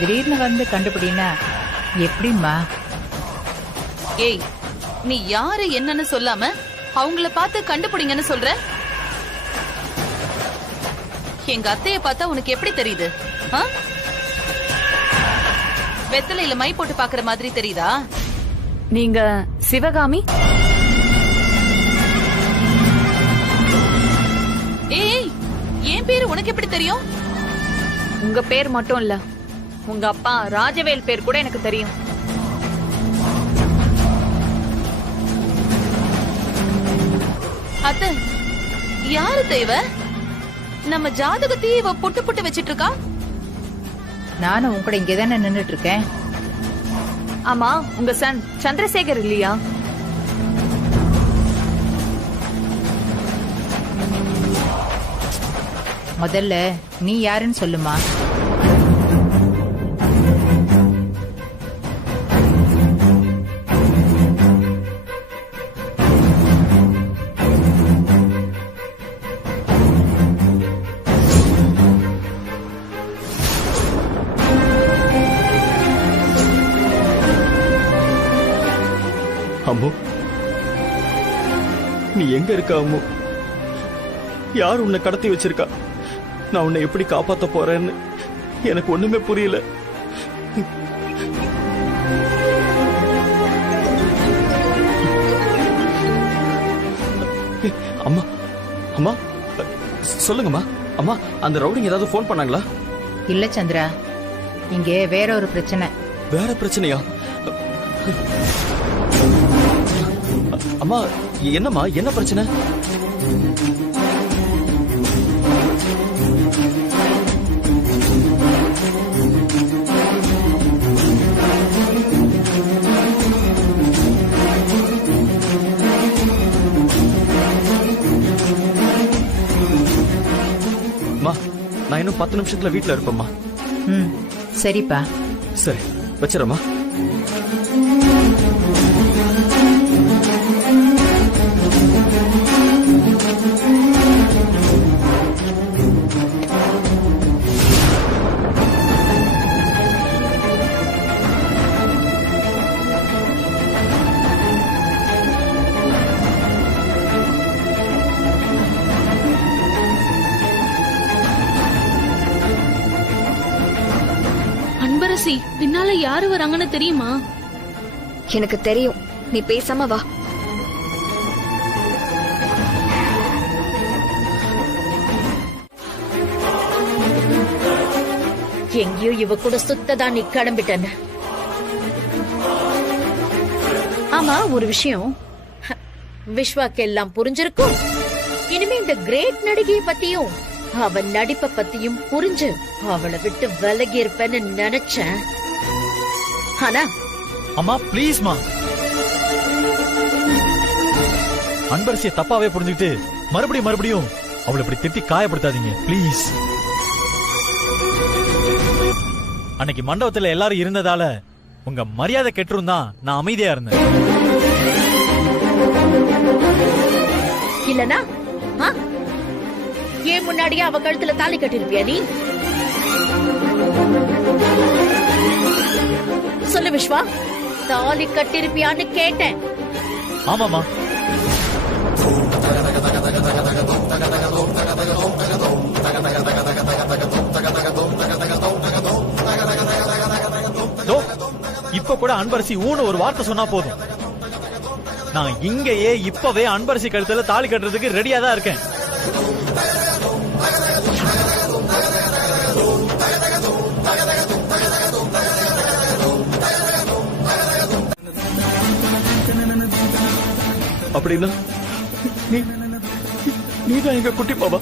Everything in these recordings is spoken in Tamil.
திடீர்னு வந்து கண்டுபிடினா எப்படிம்மா? ஏய், நீ யாரு என்னன்னு சொல்லாம அவங்கள பார்த்து கண்டுபிடிங்கன்னு சொல்ற? எங்க அத்தைய பார்த்தா உனக்கு எப்படி தெரியுது? வெத்தலையில மை போட்டு பாக்குற மாதிரி தெரியுதா? நீங்க சிவகாமி? ஏய், என் பேரு உனக்கு எப்படி தெரியும்? உங்க பேர் மட்டும் இல்ல, உங்க அப்பா ராஜவேல் பேர் கூட எனக்கு தெரியும். அத்தை, யாரு தேவ? நம்ம ஜாதகத்தையே இவ புட்டு புட்டு வச்சிட்டு இருக்கா. நானும் உன் கூட இங்கதானே நின்னுட்டு இருக்கேன். ஆமா, உங்க சன் சந்திரசேகர் இல்லையா? முதல்ல நீ யாருன்னு சொல்லுமா. அம்மு, நீ எங்க இருக்க அம்மு? யார் உன்னை கடத்தி வச்சிருக்கா? நான் உன்னை எப்படி காப்பாத்த போறேன்னு எனக்கு ஒண்ணுமே புரியல. அம்மா, அம்மா சொல்லுங்கம்மா. அம்மா, அந்த ரவுடிங்க ஏதாவது போன் பண்ணாங்களா? இல்ல சந்திரா, இங்க வேற ஒரு பிரச்சனை. வேற பிரச்சனையா? அம்மா, என்னம்மா, என்ன பிரச்சனை? அம்மா, நான் இன்னும் 10 நிமிஷத்துல வீட்டுல இருப்பேம்மா. சரிப்பா. சரி, வச்சிரம்மா. அன்பரசி, பின்னால யாரு வராங்கன்னு தெரியுமா? எனக்கு தெரியும், நீ பேசாம வா. எங்கேயோ இவ கூட சுத்ததான் நீ கிளம்பிட்டன. ஆமா, ஒரு விஷயம் விஸ்வாக்கு எல்லாம் புரிஞ்சிருக்கும். இனிமே இந்த கிரேட் நடிகையை பத்தியும் அவன் நடிப்பை பத்தியும் புரிஞ்சு அவளை விட்டு விலகி இருப்பேன்னு நினைச்சேன். ஆனா அம்மா ப்ளீஸ்மா, அன்பரசியை தப்பாவே புரிஞ்சுக்கிட்டு மறுபடியும் அவளை இப்படி திட்டி காயப்படுத்தாதீங்க ப்ளீஸ். அன்னைக்கு மண்டபத்துல எல்லாரும் இருந்ததால உங்க மரியாதை கெட்டுரும் தான் நான் அமைதியா இருந்தேன். இல்லனா ஏன் முன்னாடியே அவ கழுத்துல தாலி கட்டிருப்பியா நீ? சொல்லு விஸ்வா, தாலி கட்டிருப்பியான்னு கேட்டேன். ஆமாமா. இப்ப கூட அன்பரசி ஊன்னு ஒரு வார்த்தை சொன்னா போதும், நான் இங்கேயே இப்பவே அன்பரசி கழுத்துல தாலி கட்டுறதுக்கு ரெடியா தான் இருக்கேன். அப்படின்னா நீதான் எங்க குட்டி பாபா?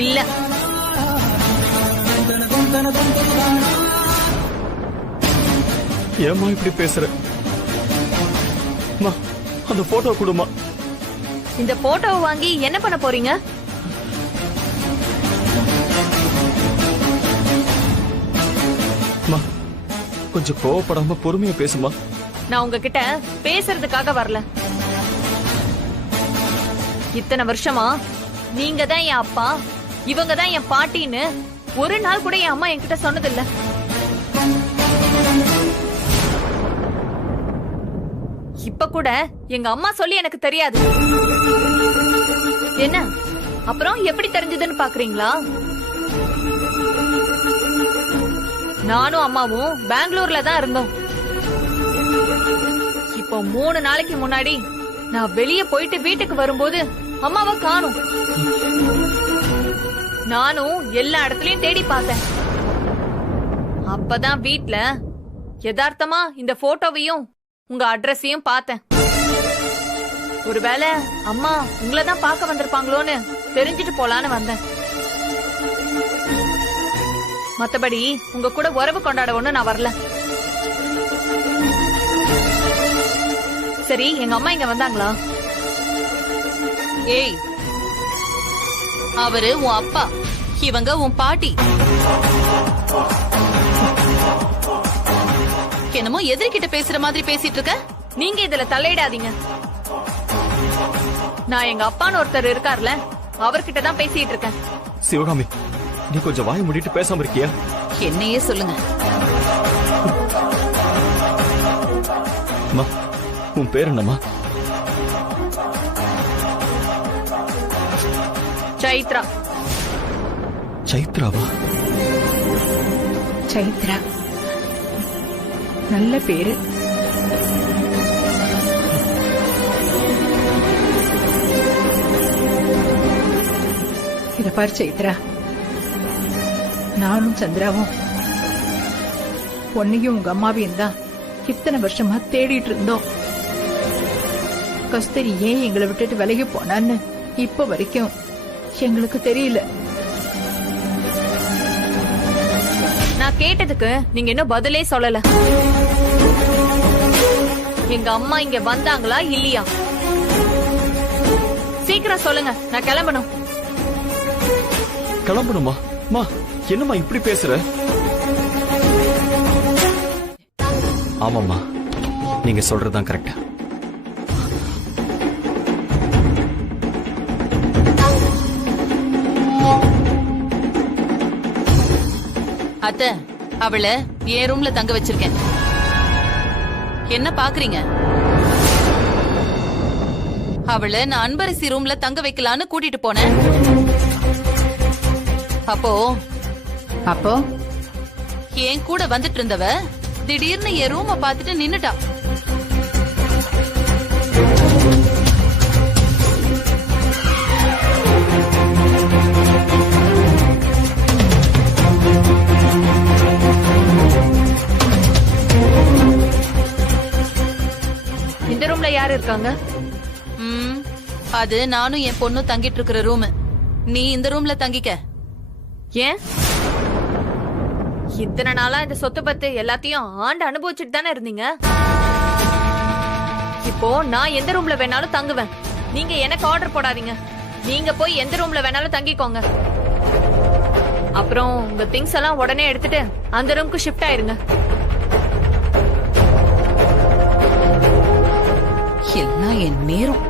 இல்ல, ஏமா இப்படி பேசுற? அந்த போட்டோ கொடுமா. இந்த போட்டோவை வாங்கி என்ன பண்ண போறீங்க? கொஞ்சம் கோவப்படாம பொறுமையா பேசுமா. நான் உங்ககிட்ட பேசுறதுக்காக வரல. இத்தனை வருஷமா நீங்க தான் என் அப்பா, இவங்க தான் என் பாட்டின்னு ஒரு நாள் கூட என் அம்மா என்கிட்ட சொன்னதில்ல. இப்ப கூட எங்க அம்மா சொல்லி எனக்கு தெரியாது. என்ன அப்புறம் எப்படி தெரிஞ்சதுன்னு பாக்குறீங்களா? நானும் அம்மாவும் பெங்களூர்ல தான் இருந்தோம். இப்போ 3 நாளைக்கு முன்னாடி நான் வெளியே போயிட்டு வீட்டுக்கு வரும்போது அம்மாவை காணோம். நானும் எல்லா இடத்துலயும் தேடி பார்த்தேன். அப்பதான் வீட்ல யதார்த்தமா இந்த போட்டோவையும் உங்க அட்ரஸையும் பார்த்தேன். ஒருவேளை அம்மா உங்களை தான் பார்க்க வந்திருப்பாங்களோன்னு தெரிஞ்சிட்டு போலான்னு வந்தேன். மத்தபடி உங்க கூட உறவு கொண்டாட ஒண்ணு நான் வரல. சரி, எங்க அம்மா இங்க வந்தாங்களா? ஏய், அவரு உன் அப்பா, இவங்க உன் பாட்டி. என்னமோ எதிர்கிட்ட பேசுற மாதிரி பேசிட்டு இருக்க. நீங்க இதுல தலையிடாதீங்க. நான் எங்க அப்பான்னு ஒருத்தர் இருக்கார்ல, அவர்கிட்ட தான் பேசிட்டு இருக்கேன். சிவகாமி, நீ கொஞ்சம் வாய் மூடிட்டு பேசாம இருக்கியா? என்னையே சொல்லுங்க. அம்மா, உன் பேர் என்னம்மா? சைத்ரா. சைத்ராவா? சைத்ரா, நல்ல பேரு. இத பாரு சைத்ரா, நானும் சந்திராவும் பொன்னையும் உங்க அம்மாவையும் தான் இத்தனை வருஷமா தேடிட்டு இருந்தோம். கஸ்தூரி ஏன் எங்களை விட்டுட்டு விலகி போனான்னு இப்ப வரைக்கும் எங்களுக்கு தெரியல. நான் கேட்டதுக்கு நீங்க இன்னும் பதிலே சொல்லல. எங்க அம்மா இங்க வந்தாங்களா இல்லையா? சீக்கிரம் சொல்லுங்க, நான் கிளம்பணும். கிளம்பணுமா? மா, என்னம்மா இப்படி பேசுற? ஆமாம்மா, நீங்க சொல்றதுதான் கரெக்டா. அத்தை, அவளை என் ரூம்ல தங்க வச்சிருக்கேன். என்ன பாக்குறீங்க? அவளை நான் அன்பரசி ரூம்ல தங்க வைக்கலான்னு கூட்டிட்டு போனேன். அப்போ என் கூட வந்துட்டு இருந்தவ திடீர்னு என் ரூம பாத்துட்டு நின்னுட்டா. இந்த ரூம்ல யாரு இருக்காங்க? அது நானும் என் பொண்ணும் தங்கிட்டு இருக்கிற ரூம். நீ இந்த ரூம்ல தங்கிக்க. ஏன் இத்தனை நாளா இந்த சொத்து பத்து எல்லாத்தையும் ஆண்டு அனுபவிச்சுட்டு தானே இருந்தீங்க? இப்போ நான் எந்த ரூம்ல வேணாலும் தங்குவேன். நீங்க எனக்கு ஆர்டர் போடாதீங்க. நீங்க போய் எந்த ரூம்ல வேணாலும் தங்கிக்கோங்க. அப்புறம் உங்க திங்ஸ் எல்லாம் உடனே எடுத்துட்டு அந்த ரூம்க்கு ஷிஃப்ட் ஆயிருங்க. எல்லாம் என் நேரம்.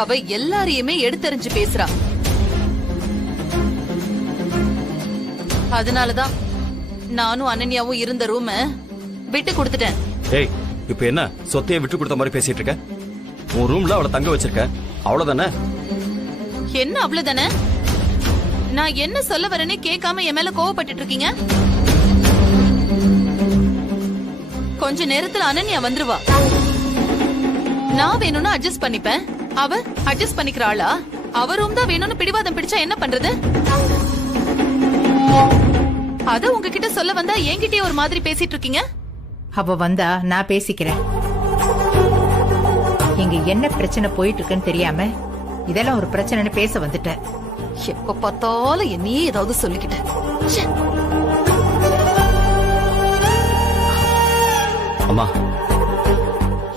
அவ எல்லாரையுமே எடுத்தறிஞ்சு பேசுறா. அதனாலதான் நானும் அனன்யாவும் இருந்த ரூம விட்டு கொடுத்துட்டேன். ஏய், இப்ப என்ன சொத்தைய விட்டு கொடுத்த மாதிரி பேசிட்டு இருக்க? உன் ரூம்ல அவளை தங்க வச்சிருக்க, அவ்வளவுதானே? என்ன அவ்வளவுதானே? நான் என்ன சொல்ல வரேன்னு கேட்காம என் மேல கோவப்பட்டு இருக்கீங்க. கொஞ்ச நேரத்துல அனன்யா வந்துருவா. நான் வேணும்னு அட்ஜஸ்ட் பண்ணிப்பேன். அவ அட்ஜஸ்ட் பண்ணிக்கிறாளா? அவ ரூம் தான் வேணும்னு பிடிவாதம் பிடிச்சா என்ன பண்றது? அத உங்ககிட்ட சொல்ல வந்தா என்கிட்டயே ஒரு மாதிரி பேசிட்டு இருக்கீங்க. அவ வந்தா நான் பேசிக்கிறேன். இங்க என்ன பிரச்சனை போயிட்டு இருக்குன்னு தெரியாம இதெல்லாம் ஒரு பிரச்சனைன்னு பேச வந்துட்டேன். எப்ப பார்த்தாலும் என்னையே ஏதாவது சொல்லிக்கிட்டேன். அம்மா,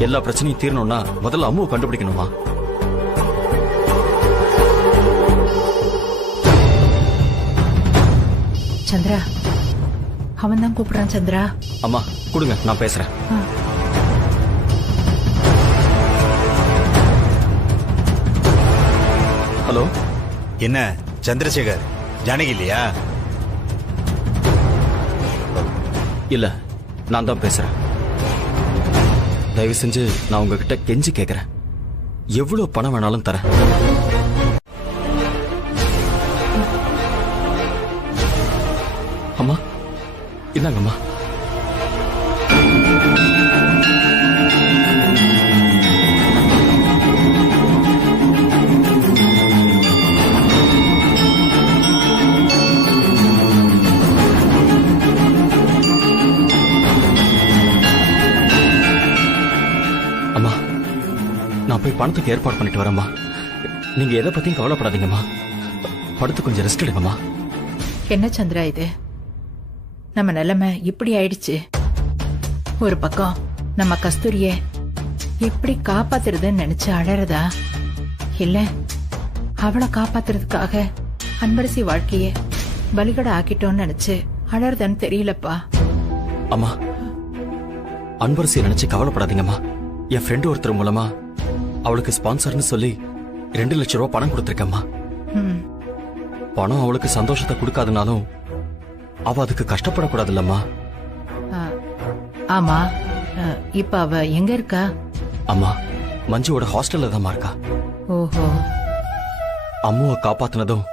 எல்லா பிரச்சனையும் தீரணும்னா முதல்ல அம்முவை கண்டுபிடிக்கணுமா? சந்திரா, அவன் தான் கூப்பிடுறான். சந்திரா, அம்மா கொடுங்க, நான் பேசுறேன். ஆ. ஹலோ, என்ன சந்திரசேகர், ஜானகி இல்லையா? இல்ல, நான் தான் பேசுறேன். தயவு செஞ்சு நான் உங்ககிட்ட கெஞ்சி கேட்கிறேன். எவ்வளவு பணம் வேணாலும் தரேன். அம்மா, இந்தாங்கம்மா. அம்மா, நான் போய் பணத்துக்கு ஏற்பாடு பண்ணிட்டு வரேம்மா. நீங்க எதை பத்தியும் கவலைப்படாதீங்கம்மா. படுத்து கொஞ்சம் ரெஸ்ட் எடுங்கம்மா. என்ன சந்திரா இது? நம்ம நிலைமை இப்படி ஆயிடுச்சு. ஒரு பக்கம் நம்ம கஸ்தூரிய எப்படி காப்பாத்துறதுன்னு நினைச்சு அழறதா, இல்ல அவளை காப்பாத்துறதுக்காக அன்பரசி வாழ்க்கைய பலிகடை ஆக்கிட்டோன்னு நினைச்சு அழறதான்னு தெரியலப்பா. அம்மா, அன்பரசியை நினைச்சு கவலைப்படாதீங்கம்மா. என் ஃப்ரெண்டு ஒருத்தர் மூலமா அவளுக்கு ஸ்பான்சர்னு சொல்லி 2 லட்சம் ரூபாய் பணம் கொடுத்திருக்கம்மா. ம், பணம் அவளுக்கு சந்தோஷத்தை கொடுக்காதுனாலும் அவ அதுக்கு கஷ்டப்படக்கூடாது இல்லம்மா. ஆ, ஆமா. இப்ப அவ எங்க இருக்கா? அம்மா, மஞ்சுவோட ஹாஸ்டல்ல தான் இருக்கா. ஓஹோ. அம்முவை காப்பாத்தினதும்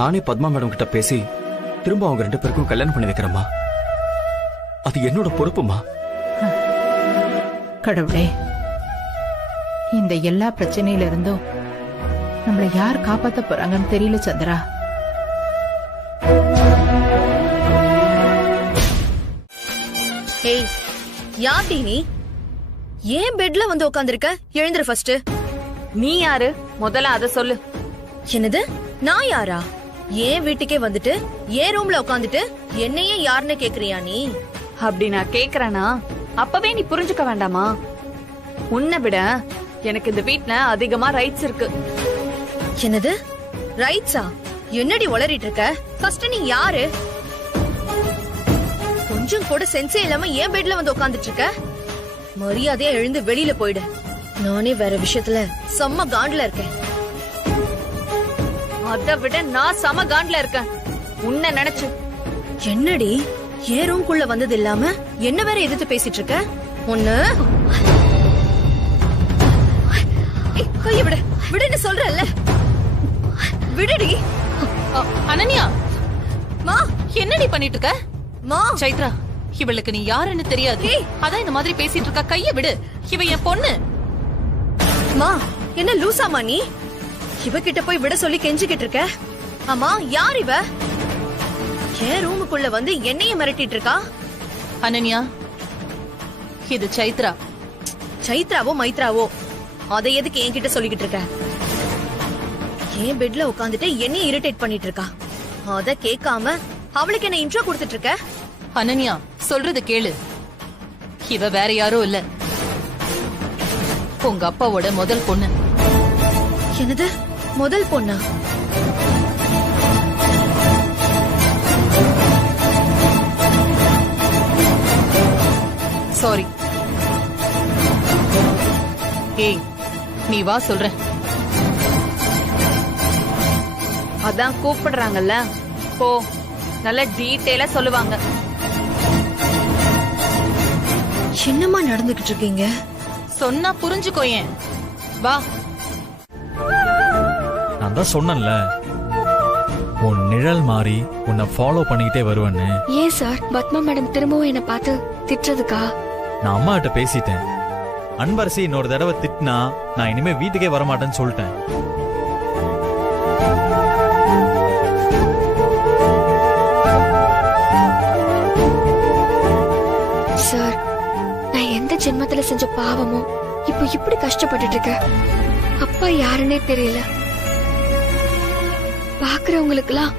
நானே பத்மா மேடம் கிட்ட பேசி திரும்ப அவங்க 2 பேருக்கும் கல்யாணம் பண்ணி வைக்கிறேம்மா. அது என்னோட பொறுப்புமா. கடவுளே, இந்த எல்லா பிரச்சனையில இருந்தும் நம்மள யார் காப்பாத்த போறாங்கன்னு தெரியல சந்திரா. ஏய், யார்டி நீ? ஏன் பெட்ல வந்து உட்கார்ந்திருக்க? எழுந்துரு ஃபர்ஸ்ட். நீ யாரு? முதல்ல அத சொல்லு. என்னது, நான் யாரா? ஏன் வீட்டுக்கே வந்துட்டு ஏன் ரூம்ல உட்காந்துட்டு என்னையே யாருன்னு கேக்குறியா நீ? அப்படி நான் கேக்குறேனா அப்பவே நீ புரிஞ்சுக்க வேண்டாமா? உன்னை விட எனக்கு இந்த வீட்ல அதிகமா ரைட்ஸ் இருக்கு. என்னது, ரைட்ஸா? என்னடி உளறிட்டு இருக்க? ஃபர்ஸ்ட் நீ யாரு? கொஞ்சம் கூட சென்ஸே இல்லாம ஏன் பெட்ல வந்து உட்கார்ந்துட்டு இருக்க? மரியாதையா எழுந்து வெளியில போயிடு. நானே வேற விஷயத்துல செம்ம காண்டுல இருக்கேன். அதை விட நான் சம காண்ட்ல இருக்கேன் உன்னை நினைச்சு. என்னடி, ஏன் ரூம்குள்ள வந்தது இல்லாம என்ன வேற எதிர்த்து பேசிட்டு இருக்க? ஒண்ணு கைய விடு, விடுன்னு சொல்றல்ல. விடுடி. அனன்யா, மா, என்னடி பண்ணிட்டு இருக்க? மா, சைத்ரா, இவளுக்கு நீ யாருன்னு தெரியாது. அதான் இந்த மாதிரி பேசிட்டு இருக்கா. கைய விடு, இவ என் பொண்ணு. மா, என்ன லூசாமா நீ? இவகிட்ட போய் விட சொல்லி கெஞ்சிக்கிட்டு இருக்க? ஆமா, யார் இவ? ஏன் ரூமுக்குள்ள வந்து என்னைய மிரட்டிட்டு இருக்கா? அனன்யா, இது சைத்ரா. சைத்ராவோ மைத்ராவோ, அதை எதுக்கு என்கிட்ட சொல்லிக்கிட்டு இருக்க? ஏன் பெட்ல உட்காந்துட்டு என்னைய இரிட்டேட் பண்ணிட்டு இருக்கா? அத கேட்காம அவளுக்கு என்ன இன்ட்ரோ கொடுத்துட்டு இருக்க? அனன்யா, சொல்றது கேளு. இவ வேற யாரும் இல்ல, உங்க அப்பாவோட முதல் பொண்ணு. என்னது, முதல் பொண்ணா? சாரி. ஏய், நீ வா சொல்றேன். அதான் கூப்பிடுறாங்கல்ல, போ. நல்ல டீட்டெயிலா சொல்லுவாங்க. என்னமா நடந்துகிட்டு இருக்கீங்க? சொன்னா புரிஞ்சுக்கோயேன். வா. நான் தான் சொன்னேன்ல, உன் நிழல் மாறி உன்னை ஃபாலோ பண்ணிக்கிட்டே வருவேன்னு. ஏன் சார் பத்மா மேடம் திரும்பவும் என்ன பார்த்து திட்டுறதுக்கா? நான் அம்மா கிட்ட பேசிட்டேன். அன்பரசி இன்னொரு தடவை திட்டினா நான் இனிமே வீட்டுக்கே வரமாட்டேன்னு சொல்லிட்டேன். சார், நான் எந்த ஜென்மத்துல செஞ்ச பாவமோ இப்போ இப்படி கஷ்டப்பட்டுட்டு இருக்கேன். அப்பா யாருன்னே தெரியல. பாக்குறவங்களுக்குலாம்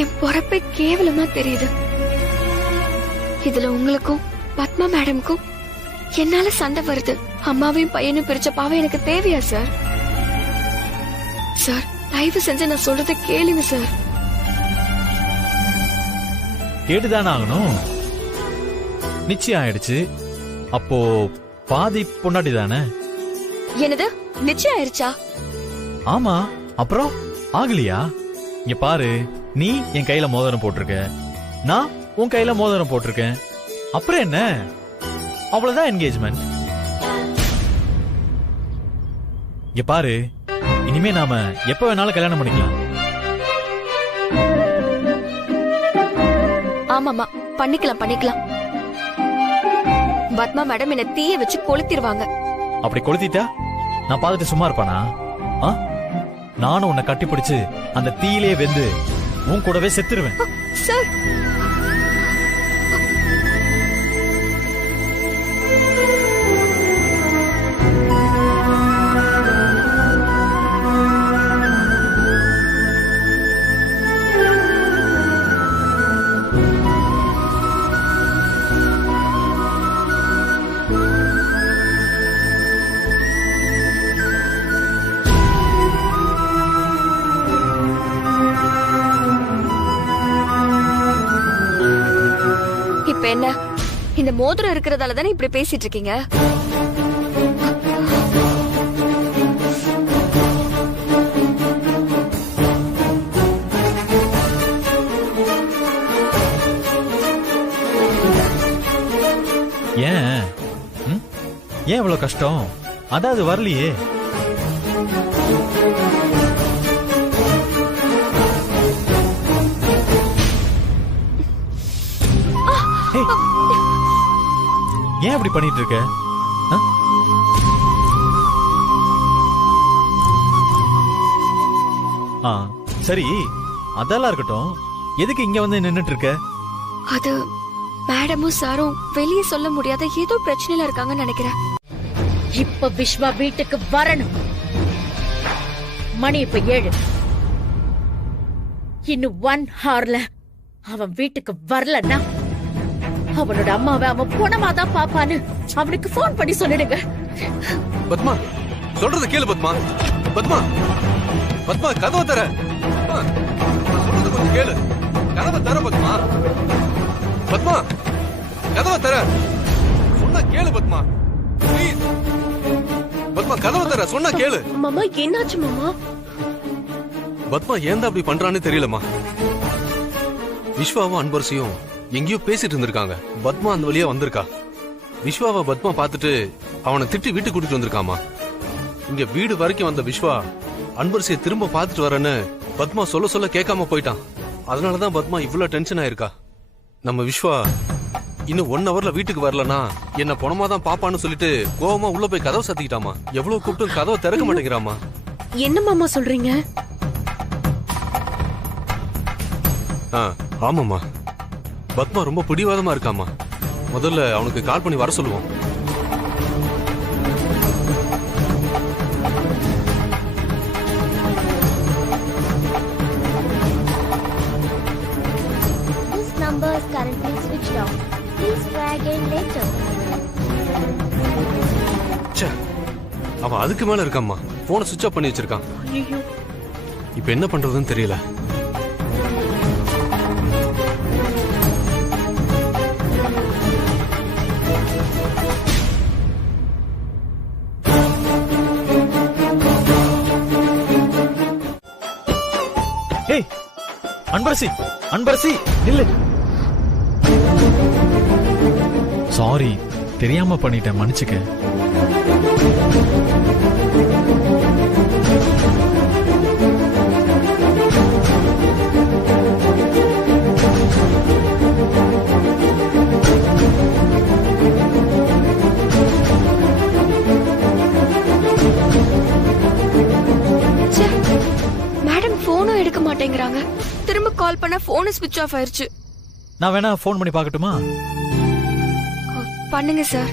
என் பொறப்பே கேவலமா தெரியுது. இதுல உங்களுக்கும் பத்மா மேடம்க்கும் என்னால சண்டை வருது. அம்மாவையும் பையனும் பிரிச்ச பாவம் எனக்கு தேவையா சார்? சார், தயவு செஞ்சு நான் சொல்றதை கேளுங்க சார். கேட்டுதானே ஆகணும். நிச்சயம் ஆயிடுச்சு. அப்போ பாதி பொண்டாட்டி தானே? என்னது, நிச்சயம் ஆயிருச்சா? ஆமா, அப்புறம் ஆகலையா? இங்க பாரு, நீ என் கையில மோதிரம் போட்டிருக்க, நான் உன் கையில மோதிரம் போட்டிருக்கேன். அப்புறம் என்ன? அவ்வளவுதான் என்கேஜ்மெண்ட். இங்க பாரு, இனிமே நாம எப்ப வேணாலும் கல்யாணம் பண்ணிக்கலாம். ஆமாமா, பண்ணிக்கலாம். பத்மா மேடம் என்ன தீய வச்சு கொளுத்திடுவாங்க. அப்படி கொளுத்திட்டா நான் பார்த்துட்டு சும்மா இருப்பானா? நானும் உன்னை கட்டிப்பிடிச்சு அந்த தீயிலே வெந்து உன் கூடவே செத்துருவேன். சார், இப்ப என்ன, இந்த மோதிரம் இருக்கிறதால தானே இப்படி பேசிட்டு இருக்கீங்க? ஏன் இவ்வளவு கஷ்டம்? அதாவது வரலையே. ஏன் அப்படி பண்ணிட்டு இருக்க? சரி, அதெல்லாம் இருக்கட்டும். எதுக்கு இங்க வந்து நின்னுட்டு இருக்க? அது மேடமும் சாரும் வெளியே சொல்ல முடியாத ஏதோ பிரச்சனையில இருக்காங்கன்னு நினைக்கிறேன். இப்ப விஸ்வா வீட்டுக்கு வரணும். மணி இப்ப 7. இன்னும் 1 hourல அவன் வீட்டுக்கு வரலன்னா அவனோட அம்மாவை அவன் போனமாதான் பாப்பான்னு அவனுக்கு போன் பண்ணி சொல்லிடுங்க. பத்மா, சொல்றது கேளு பத்மா. பத்மா, பத்மா, கதவை தர. சொல்றது கொஞ்சம் கேளு. கதவை தர பத்மா. பத்மா, கதவை தர. சொன்னா கேளு பத்மா. ப்ளீஸ் பத்மா, கதவை தர. சொன்னா கேளு. மாமா, என்னாச்சு மாமா? பத்மா ஏன் அப்படி பண்றான்னு தெரியலமா. விஸ்வாவும் அன்பரசியும் எங்கேயோ பேசிட்டு இருந்திருக்காங்க. பத்மா அந்த வழியா வந்திருக்கா. விஸ்வாவை பத்மா பார்த்துட்டு அவனை திட்டி வீட்டுக்கு கூட்டிட்டு வந்திருக்காமா. இங்க வீடு வரைக்கும் வந்த விஸ்வா அன்பரசியை திரும்ப பார்த்துட்டு வரேன்னு பத்மா சொல்ல கேட்காம போயிட்டான். அதனாலதான் பத்மா இவ்வளவு டென்ஷன் ஆயிருக்கா. நம்ம விஸ்வா இன்னும் 1 hourல வீட்டுக்கு வரலனா என்ன பொணமாதான் பாப்பான்னு சொல்லிட்டு கோவமா உள்ள போய் கதவை சத்திக்கிட்டாமா. எவ்வளவு கூப்பிட்டு கதவை திறக்க மாட்டேங்கிறாமா. என்ன மாமா சொல்றீங்க? ஆமாமா, பத்மா ரொம்ப பிடிவாதமா இருக்காமா. முதல்ல அவனுக்கு கால் பண்ணி வர சொல்லுவோம். This number is currently switched off. Please try again later. அவன் அதுக்கு மேல இருக்காமா. போனை சுவிட்ச் ஆஃப் பண்ணி வச்சிருக்கான். இப்ப என்ன பண்றதுன்னு தெரியல. அன்பரசி இல்ல, சாரி, தெரியாம பண்ணிட்டேன், மன்னிச்சுக்க. மேடம் போனும் எடுக்க மாட்டேங்கிறாங்க. திரும்ப கால் பண்ண போன் ஸ்விட்ச் ஆஃப் ஆயிருச்சு. நான் வேணா போன் பண்ணி பார்க்கட்டுமா? பண்ணுங்க சார்.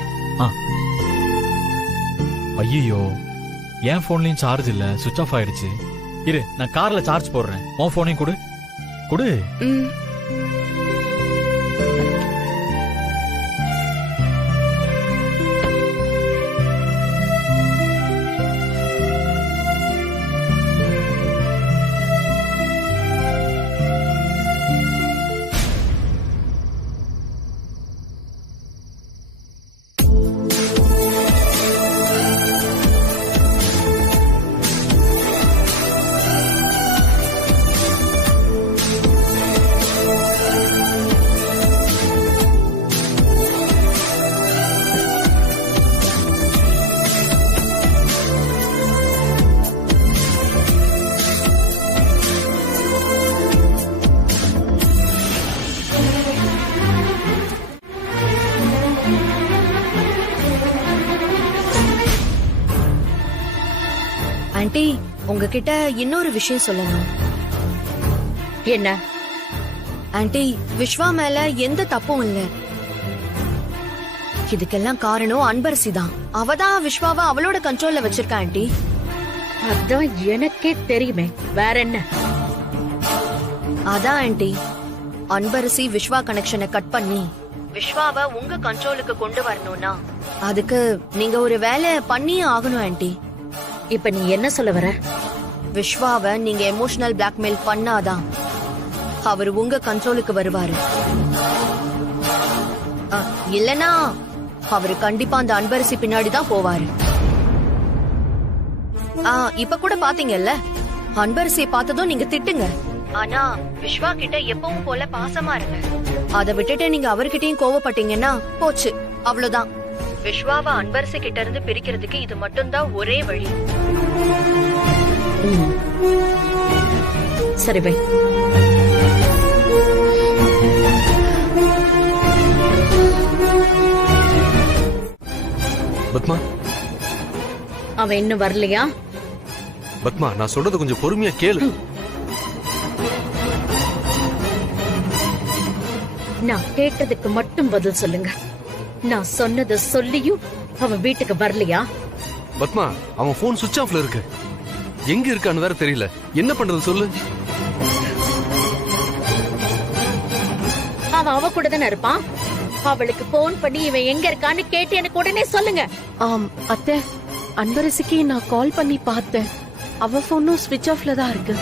ஐயோ, என் போன்லயும் சார்ஜ் இல்ல, ஸ்விட்ச் ஆஃப் ஆயிடுச்சு. இரு, நான் கார்ல சார்ஜ் போடுறேன். உன் போனையும் கொடு. கொடு. ஆண்டி உங்ககிட்ட இன்னொரு விஷயம் சொல்லணும். என்ன? ஆண்டி விஸ்வா மேல எந்த தப்பும் இல்ல. இதுக்கெல்லாம் காரணம் அன்பரசி தான். அவதான் விஸ்வாவை அவளோட கண்ட்ரோல்ல வச்சிருக்கா ஆண்டி. அதான் எனக்கே தெரியுமே, வேற என்ன? அதான் ஆண்டி அன்பரசி விஸ்வா கனெக்ஷனை கட் பண்ணி விஸ்வாவை உங்க கண்ட்ரோலுக்கு கொண்டு வரணும்னா அதுக்கு நீங்க ஒரு வேலை பண்ணியே ஆகணும் ஆண்டி. இப்ப நீ என்ன சொல்ல வர? விஸ்வாவை நீங்க எமோஷனல் பிளாக்மெயில் பண்ணாதான் அவர் உங்க கண்ட்ரோலுக்கு வருவாரு. இல்லனா அவரு கண்டிப்பா அந்த அன்பரசி பின்னாடி தான் போவாரு. இப்ப கூட பாத்தீங்கல்ல, அன்பரசியை பார்த்ததும் நீங்க திட்டுங்க. ஆனா விஸ்வா கிட்ட எப்பவும் போல பாசமா இருங்க. அத விட்டுட்டு நீங்க அவர்கிட்டயும் கோவப்பட்டீங்கன்னா போச்சு, அவ்வளவுதான். விஸ்வாவை அன்பரசி கிட்ட இருந்து பிரிக்கிறதுக்கு இது மட்டும்தான் ஒரே வழி. சரி பை. பத்மா, அவன் இன்னும் வரலையா? பத்மா, நான் சொல்றது கொஞ்சம் பொறுமையா கேளு. நான் கேட்டதுக்கு மட்டும் பதில் சொல்லுங்க. நான் சொன்னதை சொல்லியும் அவன் வீட்டுக்கு வரலையா? பத்மா, அவன் போன் சுவிட்ச் ஆஃப்ல இருக்கு. எங்க இருக்கான்னு வேற தெரியல. என்ன பண்றது சொல்லு. அவன் அவ கூட தானே இருப்பான். அவளுக்கு போன் பண்ணி இவன் எங்க இருக்கான்னு கேட்டு எனக்கு உடனே சொல்லுங்க. அத்தை, அன்பரசிக்கு நான் கால் பண்ணி பார்த்தேன். அவ போனும் ஸ்விட்ச் ஆஃப்ல தான் இருக்கு.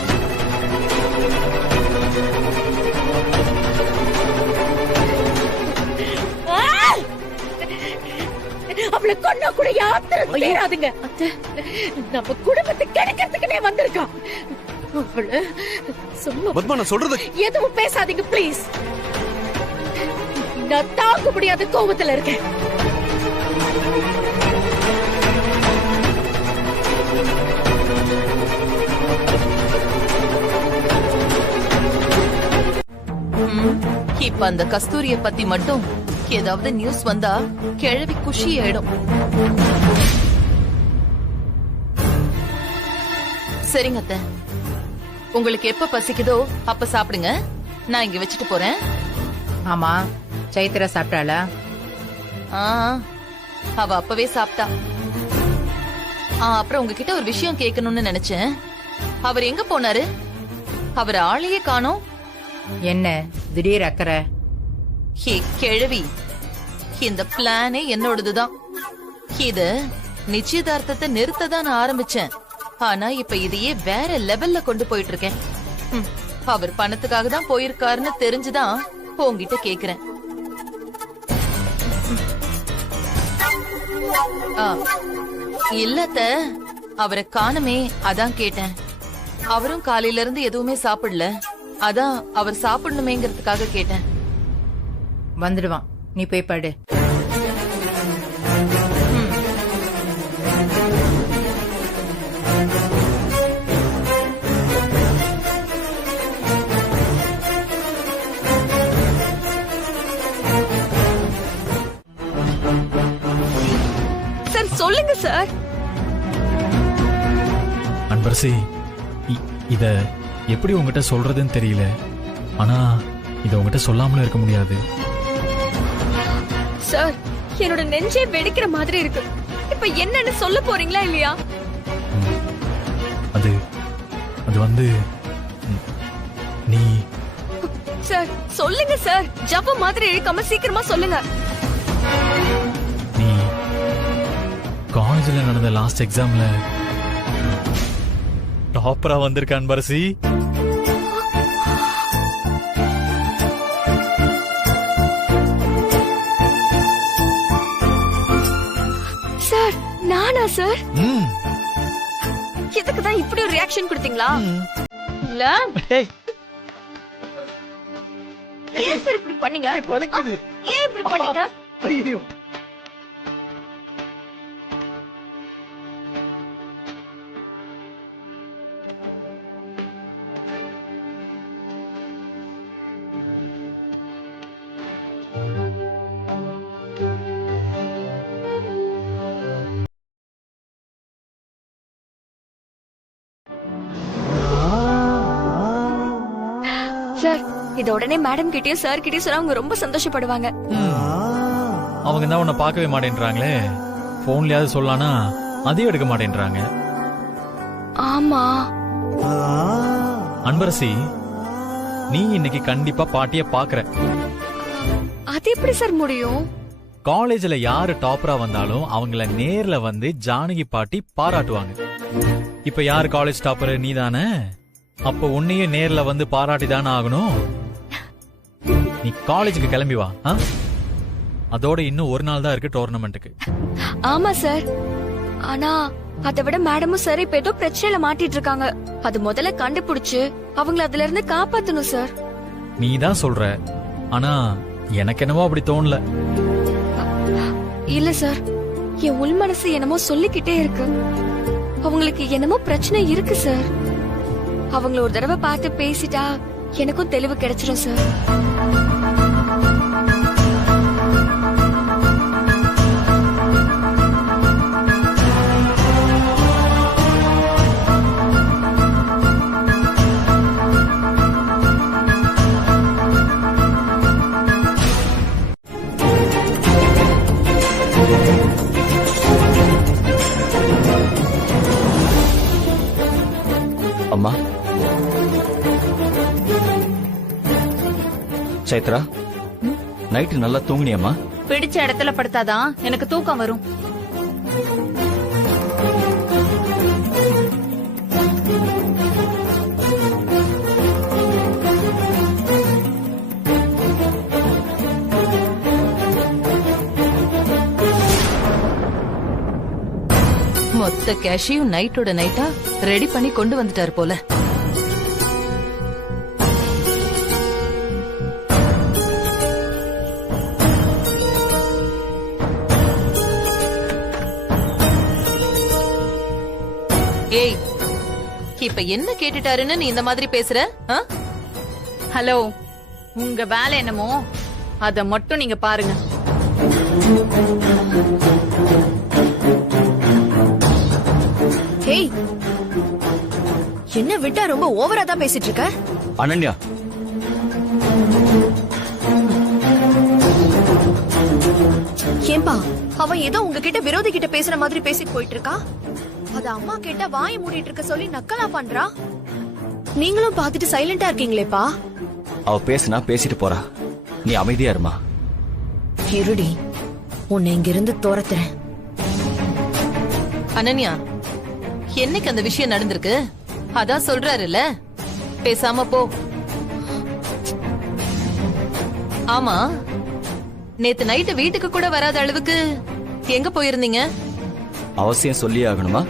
அவளை கொன்னா கூட யாத்திரம் தேராதுங்க. நம்ம குடும்பத்தை கெடுக்கிறதுக்குனே வந்திருக்கான். அவளை சும்மா பத்மா, நான் சொல்றது எதுவும் பேசாதீங்க பிளீஸ். நான் தாங்க முடியாத கோபத்துல இருக்கேன். இப்ப அந்த கஸ்தூரிய பத்தி மட்டும் ஏதாவது நியூஸ் வந்தா கிழவி குஷி ஆயிடும். சரிங்க அத்தை, உங்களுக்கு எப்ப பசிக்குதோ அப்ப சாப்பிடுங்க. நான் இங்க வச்சுட்டு போறேன். ஆமா, சைத்ரா சாப்பிட்டாளா? அவ அப்பவே சாப்பிட்டா. அப்புறம் உங்ககிட்ட ஒரு விஷயம் கேட்கணும்னு நினைச்சேன். அவர் எங்க போனாரு? அவர் ஆளையே காணோம். என்ன திடீர் அக்கறை? ஹே கிழவி, இந்த பிளானே என்னோடதுதான். இது நிச்சயதார்த்தத்தை நிறுத்ததான் நான் ஆரம்பிச்சேன். ஆனா இப்ப இதையே வேற லெவல்ல கொண்டு போயிட்டு இருக்கேன். அவர் பணத்துக்காக தான் போயிருக்காருன்னு தெரிஞ்சுதான் உங்ககிட்ட கேக்குறேன். இல்லத்த, அவரை காணுமே, அதான் கேட்டேன். அவரும் காலையில இருந்து எதுவுமே சாப்பிடல, அதான் அவர் சாப்பிடணுமேங்கிறதுக்காக கேட்டேன். வந்துடுவான், நீ போய் படு. சார் சொல்லுங்க சார். அன்பரசி, இத எப்படி உங்ககிட்ட சொல்றதுன்னு தெரியல. ஆனா இத உங்ககிட்ட சொல்லாமல இருக்க முடியாது. சார், என்னோட நெஞ்சே வெடிக்கிற மாதிரி இருக்கு. இப்ப என்னன்னு சொல்ல போறீங்களா இல்லையா? அது அது வந்து நீ. சார் சொல்லுங்க சார், ஜப்ப மாதிரி இழுக்காம சீக்கிரமா சொல்லுங்க. நீ காலேஜ்ல நடந்த லாஸ்ட் எக்ஸாம்ல டாப்பரா வந்திருக்க அன்பரசி. சார் நானா சார்? இதுக்குதான் இப்படி ஒரு ரியாக்ஷன் கொடுத்தீங்களா? இல்ல ஏன் சார் இப்படி பண்ணீங்க? ஏன் இப்படி பண்ணீங்க? இத உடனே மேடம் கிட்டயும் சார் கிட்டயும் சொன்னா அவங்க ரொம்ப சந்தோஷப்படுவாங்க. அவங்க தான் உன்னை பார்க்கவே மாட்டேன்றாங்களே, போன்லயாவது சொல்லலானா அதையும் எடுக்க மாட்டேன்றாங்க. ஆமா அன்பரசி, நீ இன்னைக்கு கண்டிப்பா பாட்டிய பாக்குற. அது எப்படி சார் முடியும்? காலேஜ்ல யாரு டாப்பரா வந்தாலும் அவங்கள நேர்ல வந்து ஜானகி பாட்டி பாராட்டுவாங்க. இப்ப யாரு காலேஜ் டாப்பர்? நீ தானே. அப்ப உன்னையே நேர்ல வந்து பாராட்டி தானே ஆகணும். நீ காலேஜுக்கு கிளம்பி வா. அதோட இன்னும் ஒரு நாள் தான் இருக்கு டோர்னமெண்ட்டுக்கு. ஆமா சார், ஆனா அதை விட மேடமும் சார் இப்ப ஏதோ பிரச்சனையில மாட்டிட்டு இருக்காங்க. அது முதல்ல கண்டுபிடிச்சு அவங்கள அதுல இருந்து காப்பாத்தணும் சார். நீ தான் சொல்ற, ஆனா எனக்கு என்னமோ அப்படி தோணல. இல்ல சார், என் உள் மனசு என்னமோ சொல்லிக்கிட்டே இருக்கு. அவங்களுக்கு என்னமோ பிரச்சனை இருக்கு சார். அவங்கள ஒரு தடவை பார்த்து பேசிட்டா எனக்கும் தெளிவு கிடைச்சிடும் சார். அம்மா, சைத்ரா, நைட்டு நல்லா தூங்குனியம்மா? பிடிச்ச இடத்துல படுத்தாதான் எனக்கு தூக்கம் வரும். மொத்த கேஷையும் நைட்டோட நைட்டா ரெடி பண்ணி கொண்டு வந்துட்டாரு போல. ஏய், இப்ப என்ன கேட்டுட்டாருன்னு நீ இந்த மாதிரி பேசுற? ஹலோ, உங்க வேலை என்னமோ அத மட்டும் நீங்க பாருங்க. ஏய், என்ன விட்டா ரொம்ப ஓவரா தான் பேசிட்டு இருக்க. அனன்யா, ஏம்பா, அவன் ஏதோ உங்ககிட்ட விரோதி கிட்ட பேசுற மாதிரி பேசிட்டு போயிட்டு இருக்கா. அத அம்மா கிட்ட வாயை மூடிட்டு இருக்க சொல்லி நக்கலா பண்றா. நீங்களும் பாத்துட்டு சைலண்டா இருக்கீங்களேப்பா. அவ பேசினா பேசிட்டு போறா, நீ அமைதியா இருமா. இருடி, உன்னை இங்க இருந்து துரத்துறேன். அனன்யா, என்னைக்கு அந்த விஷயம் நடந்திருக்கு? அதான் சொல்றாருல்ல, பேசாம போ. ஆமா, நேத்து நைட்டு வீட்டுக்கு கூட வராத அளவுக்கு எங்க போயிருந்தீங்க? அவசியம் சொல்லியே ஆகணுமா?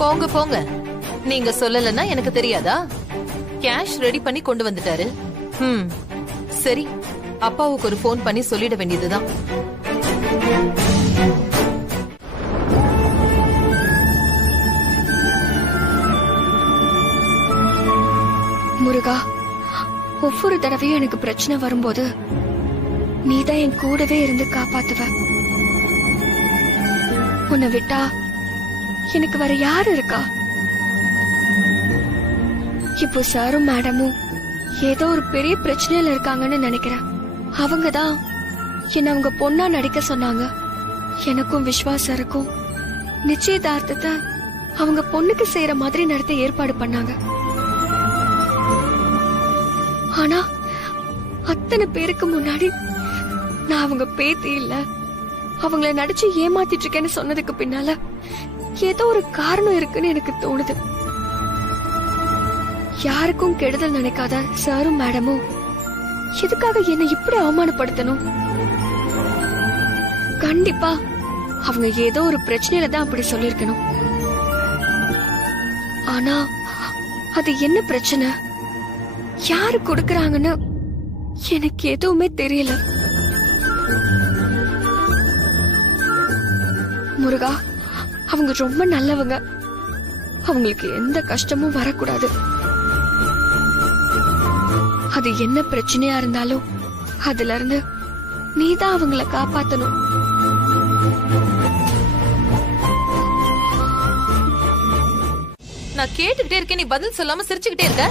போங்க போங்க, நீங்க சொல்லலன்னா எனக்கு தெரியாதா? கேஷ் ரெடி பண்ணி கொண்டு வந்துட்டாரு. சரி, அப்பாவுக்கு ஒரு போன் பண்ணி சொல்லிட வேண்டியதுதான். முருகா, ஒவ்வொரு தடவையும் எனக்கு பிரச்சனை வரும்போது நீதான் என் கூடவே இருந்து காப்பாத்துவ. உன்னை விட்டா எனக்கு வேற யாரு இருக்கா? இப்போ சாரும் மேடமும் ஏதோ ஒரு பெரிய பிரச்சனையில இருக்காங்கன்னு நினைக்கிறேன். அவங்கதான் என்ன அவங்க பொண்ணா நடிக்க சொன்னாங்க. எனக்கும் விஸ்வாசருக்கும் நிச்சயதார்த்தத்தை அவங்க பொண்ணுக்கு செய்யற மாதிரி நடத்த ஏற்பாடு பண்ணாங்க. ஆனா அத்தனை பேருக்கு முன்னாடி நான் அவங்க பேத்தி இல்ல, அவங்கள நடிச்சு ஏமாத்திட்டு இருக்கேன்னு சொன்னதுக்கு பின்னால ஏதோ ஒரு காரணம் இருக்குன்னு எனக்கு தோணுது. யாருக்கும் கெடுதல் நினைக்காத சாரும் மேடமும் எதுக்காக என்ன இப்படி அவமானப்படுத்தணும்? கண்டிப்பா அவங்க ஏதோ ஒரு பிரச்சனையில தான் அப்படி சொல்லிருக்கணும். ஆனா அது என்ன பிரச்சனை, யாரு கொடுக்கறாங்கன்னு எனக்கு எதுவுமே தெரியல. முருகா, அவங்க ரொம்ப நல்லவங்க. அவங்களுக்கு எந்த கஷ்டமும் வரக்கூடாது. அது என்ன பிரச்சனையா இருந்தாலும் அதுல இருந்து நீதான் அவங்கள காப்பாத்தணும். நான் கேட்டுக்கிட்டே இருக்கேன், நீ பதில் சொல்லாம சிரிச்சுக்கிட்டே இருக்க.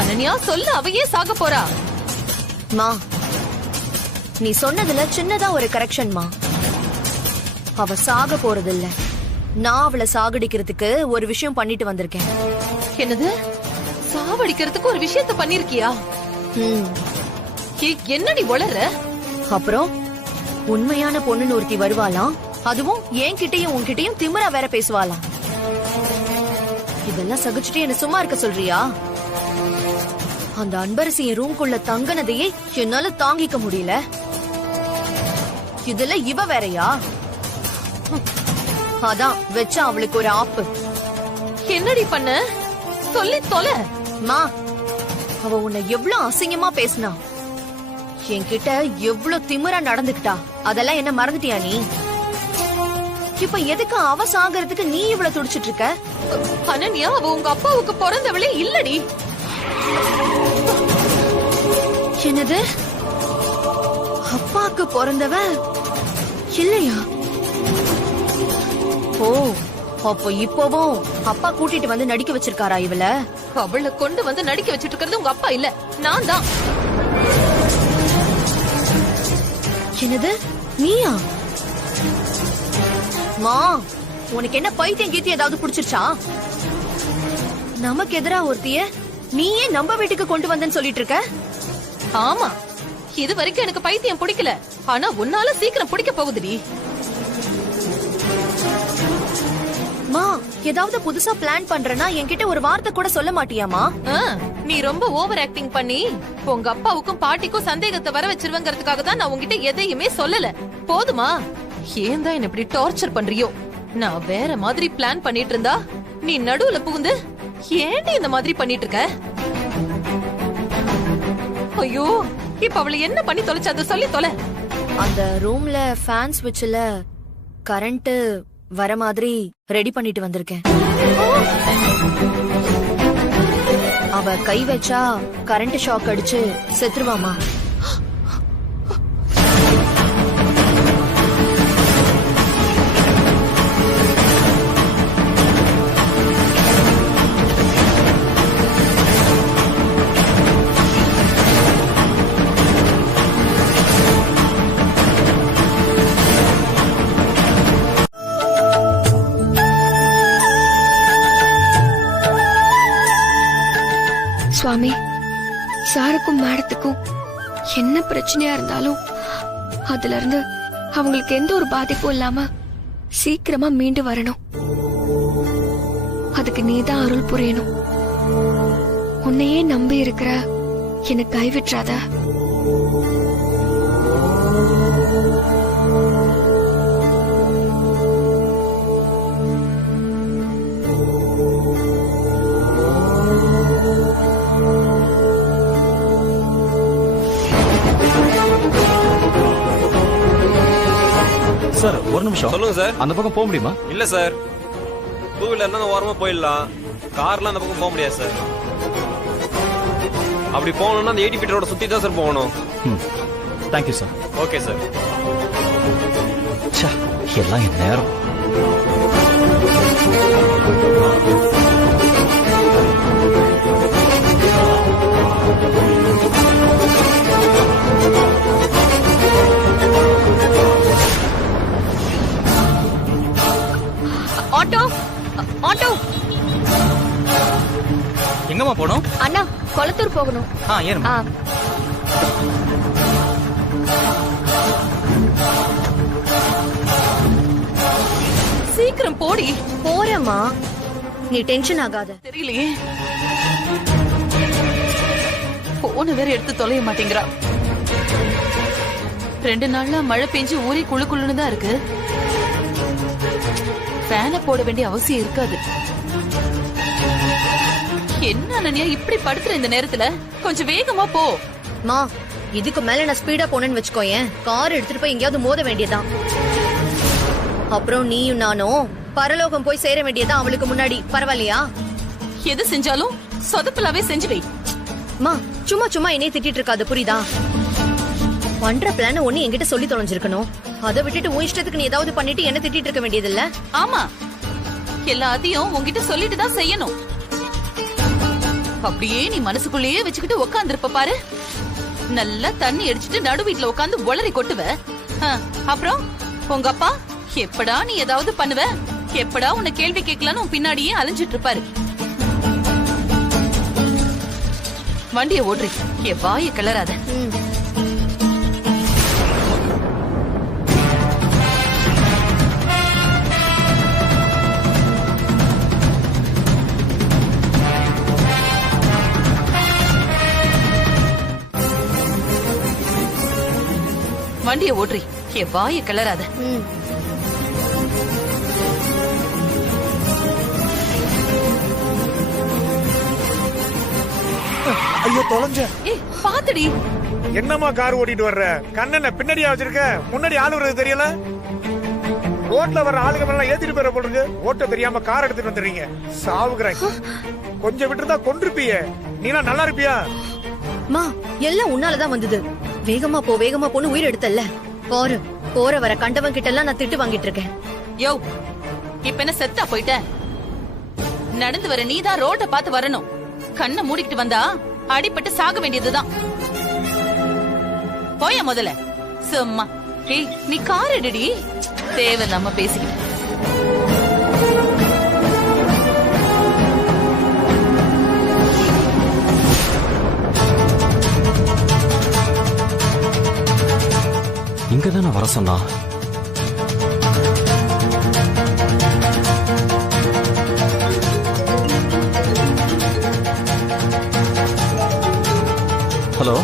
அனன்யா சொல்லு, அவையே சாக போறா. மா, நீ சொன்னதுல சின்னதா ஒரு கரெக்ஷன்மா. அவ சாக போறதில்ல. நான் அவளை சாகடிக்கிறதுக்கு ஒரு விஷயம் பண்ணிட்டு வந்திருக்கேன். என்னது? சாவடிக்கிறதுக்கு ஒரு விஷயத்த பண்ணிருக்கியா? என்னடி உளற? அப்புறம் உண்மையான பொண்ணுன்னு ஒருத்தி வருவாளாம், அதுவும் என்கிட்டயும் உன்கிட்டயும் திமிரா வேற பேசுவாளாம். இதெல்லாம் சகிச்சுட்டு என்ன சும்மா இருக்க சொல்றியா? அந்த அன்பரசி என் ரூம்குள்ள தங்கனதையே என்னால தாங்கிக்க முடியல. இதுல இவ வேறயா? அதான் வச்ச அவளுக்கு ஒரு ஆப்பு. என்னடி பண்ண? சொல்லி தொலை. மா, அவ உன்னை எவ்வளவு அசிங்கமா பேசினா, என்கிட்ட எவ்வளவு திமிரா நடந்துக்கிட்டா, அதெல்லாம் என்ன மறந்துட்டியா நீ? இப்ப எதுக்கு அவ சாகறதுக்கு நீ இவ்வளவு துடிச்சிட்டு இருக்க? அனன்யா, அவ உங்க அப்பாவுக்கு பிறந்தவளே இல்லடி. என்னது? அப்பாக்கு பிறந்தவ இல்லையா? ஓ, அப்போ இப்பவும் அப்பா கூட்டிட்டு வந்து நடிக்க வச்சிருக்காரா இவள? அவளை கொண்டு வந்து நடிக்க வச்சிட்டு இருக்கிறது உங்க அப்பா இல்ல, நான் தான். என்னது? நீயா? மா, உனக்கு என்ன பைத்தியம் கீத்தி ஏதாவது புடிச்சிருச்சா? நமக்கு எதிரா ஒருத்திய நீயே நம்ம வீட்டுக்கு கொண்டு வந்தேன்னு சொல்லிட்டு இருக்க? ஆமா, இது வரைக்கும் எனக்கு பைத்தியம் பிடிக்கல, ஆனா உன்னால சீக்கிரம் பிடிக்க போகுதுடி. மா, ஏதாவது புதுசா பிளான் பண்றனா என்கிட்ட ஒரு வார்த்தை கூட சொல்ல மாட்டியாமா? நீ ரொம்ப ஓவர் ஆக்டிங் பண்ணி உங்க அப்பாவுக்கும் பாட்டிக்கும் சந்தேகத்தை வர வச்சிருவங்கிறதுக்காக தான் நான் உங்ககிட்ட எதையுமே சொல்லல. போதுமா? ஏன் தான் என்ன இப்படி டார்ச்சர் பண்றியோ? நான் வேற மாதிரி பிளான் பண்ணிட்டு இருந்தா நீ நடுவுல புகுந்து ஏன்டி இந்த மாதிரி பண்ணிட்டு இருக்க? ஐயோ, இப்ப அவளை என்ன பண்ணி தொலைச்சு அதை சொல்லி தொலை. அந்த ரூம்ல ஃபேன் ஸ்விட்ச்ல கரண்ட் வர மாதிரி ரெடி பண்ணிட்டு வந்திருக்கேன். அவ கை வச்சா கரண்ட் ஷாக் அடிச்சு செத்துருவாமா. சுவாமி, சாருக்கும் மேடத்துக்கும் என்ன பிரச்சனையா இருந்தாலும் அதுல இருந்து அவங்களுக்கு எந்த ஒரு பாதிப்பும் இல்லாம சீக்கிரமா மீண்டு வரணும். அதுக்கு நீதான் அருள் புரியணும். உன்னையே நம்பி இருக்கிற எனக்கு கைவிட்டுறாத. சார், ஒரு நிமிஷம். சொல்லுங்க சார். அந்த பக்கம் போக முடியுமா? இல்ல சார், டூ வீலர்னா ஓரமா போயிடலாம், கார்லாம் அந்த பக்கம் போக முடியாது சார். அப்படி போகணும்னா அந்த 80 ஃபீட் ரோட சுத்தி தான் சார் போகணும். Thank you sir. Okay sir. எல்லாம் என் நேரம். Auto, auto. எங்கம்மா போனோம்? அண்ணா, கொளத்தூர் போகணும். ஏறுமா. சீக்கிரம் போடி. போறேம்மா, நீ டென்ஷன் ஆகாத. தெரியலையே, போன வேற எடுத்து தொலைய மாட்டேங்கிறா. 2 நாள்ல மழை பெஞ்சு ஊரே குளுக்குள்ளுன்னு தான் இருக்கு. ஃபேனை போட வேண்டிய அவசியம் இருக்காது. என்ன அனன்யா இப்படி படுத்துற இந்த நேரத்துல? கொஞ்சம் வேகமா போ. மா, இதுக்கு மேல நான் ஸ்பீடா போனேன்னு வச்சுக்கோயேன், கார் எடுத்துட்டு போய் எங்கேயாவது மோத வேண்டியதான். அப்புறம் நீயும் நானும் பரலோகம் போய் சேர வேண்டியதான் அவளுக்கு முன்னாடி. பரவாயில்லையா? எது செஞ்சாலும் சொதப்பலாவே செஞ்சு வை. மா, சும்மா சும்மா என்னைய திட்டிட்டு இருக்காது, புரியுதா? பண்ற பிளான ஒண்ணு என்கிட்ட சொல்லி தொலைஞ்சிருக்கணும். அதை விட்டுட்டு உன் இஷ்டத்துக்கு நீ ஏதாவது பண்ணிட்டு என்ன திட்டிட்டு இருக்க வேண்டியது இல்ல. ஆமா, எல்லாத்தையும் உன்கிட்ட சொல்லிட்டு தான் செய்யணும். அப்படியே நீ மனசுக்குள்ளேயே வச்சுக்கிட்டு உட்கார்ந்திருப்ப பாரு. நல்லா தண்ணி அடிச்சிட்டு நடு வீட்டுல உட்கார்ந்து உளறி கொட்டுவ. அப்புறம் உங்க அப்பா எப்படா நீ ஏதாவது பண்ணுவ, எப்படா உன்னை கேள்வி கேட்கலான்னு உன் பின்னாடியே அலைஞ்சிட்டு இருப்பாரு. வண்டிய ஓடுறி, என் வாய கிளறாத. வண்டிய ஓடுறி, என் வாய கிளறாத. ஐயோ தொலைஞ்ச. பாத்துடி. என்னமா கார் ஓட்டிட்டு வர்ற? கண்ணனை பின்னாடியா வச்சிருக்க? முன்னாடி ஆளு வர்றது தெரியல? ரோட்ல வர ஆளுங்க எல்லாம் ஏத்திட்டு போற போடுங்க. ஓட்ட தெரியாம கார் எடுத்துட்டு வந்துடுறீங்க. சாவுகிறாங்க. கொஞ்சம் விட்டுருந்தா கொன்றுப்பிய. நீனா நல்லா இருப்பியா? மா எல்லாம் உன்னாலதான் வந்தது. வேகமா போ வேகமா போன்னு உயிர் எடுத்தல்ல. போற வர கண்டவன் கிட்ட எல்லாம் நான் திட்டு வாங்கிட்டு இருக்கேன். யோ, இப்ப என்ன செத்தா போயிட்ட? நடந்து வர நீதான் ரோட்ட பார்த்து வரணும். கண்ணை மூடிக்கிட்டு வந்தா அடிபட்டு சாக வேண்டியதுதான். போய முதல்ல. சும்மா ஏய், நீ கார் எடுடி. தேவையில்லாம பேசிக்கிட்டு. இங்கதானே வர சொன்னா? ஹலோ,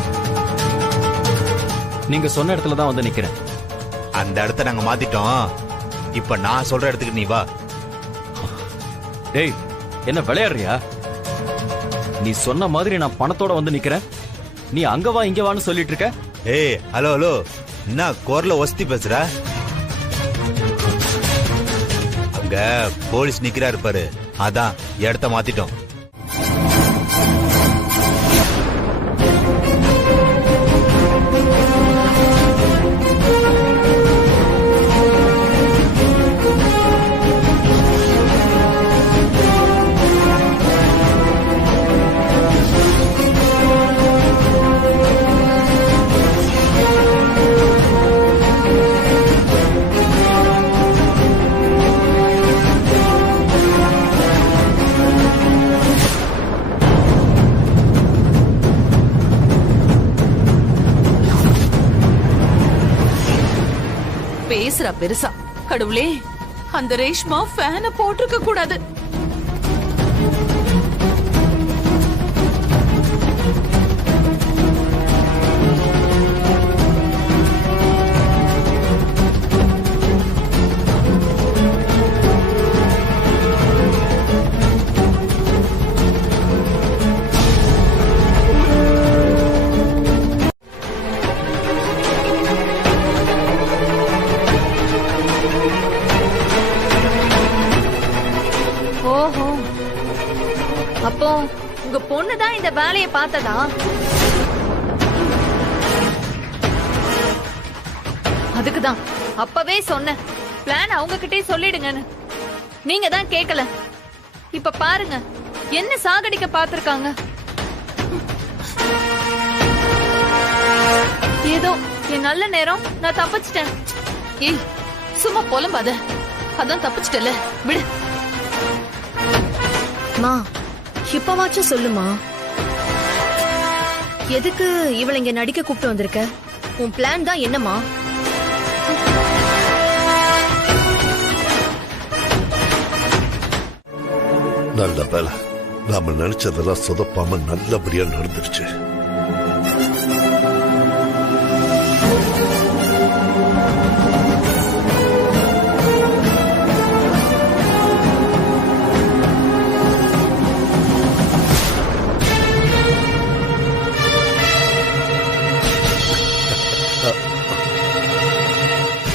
நீங்க சொன்ன இடத்துல தான் வந்து நிக்கிறேன். அந்த இடத்த நாங்க மாத்திட்டோம். இப்ப நான் சொல்ற இடத்துக்கு நீ வா. டேய், என்ன விளையாடுறியா? நீ சொன்ன மாதிரி நான் பணத்தோட வந்து நிக்கிறேன். நீ அங்க வா இங்க வான்னு சொல்லிட்டு இருக்க. ஏய், ஹலோ ஹலோ, என்ன குரல ஒஸ்தி பேசுற? அங்க போலீஸ் நிக்கிறாரு பாரு, அதான் இடத்த மாத்திட்டோம். பேசுறா பெருசா. கடவுளே, அந்த ரேஷ்மா ஃபேனை போட்டிருக்க கூடாது. ஓஹோ, அப்போ உங்க பொண்ணுதான் இந்த வேலையை பார்த்ததா? அதுக்குதான் அப்பவே சொன்னேன், பிளான் அவங்க கிட்டே சொல்லிடுங்கன்னு. நீங்க தான் கேக்கல. இப்ப பாருங்க என்ன சாகடிக்க பாத்திருக்காங்க. ஏதோ என் நல்ல நேரம், நான் தப்பிச்சிட்டேன். ஏய், சும்மா புலம்பாத. அதான் தப்பிச்சிட்டல, விடு. மா இப்பவாச்சும் சொல்லுமா, எதுக்கு இவளை இங்க நடிக்க கூப்பிட்டு வந்திருக்க? உன் பிளான் தான் என்னமா? நல்ல வேலை, நாம நினைச்சதெல்லாம் சொதப்பாம நல்லபடியா நடந்துருச்சு.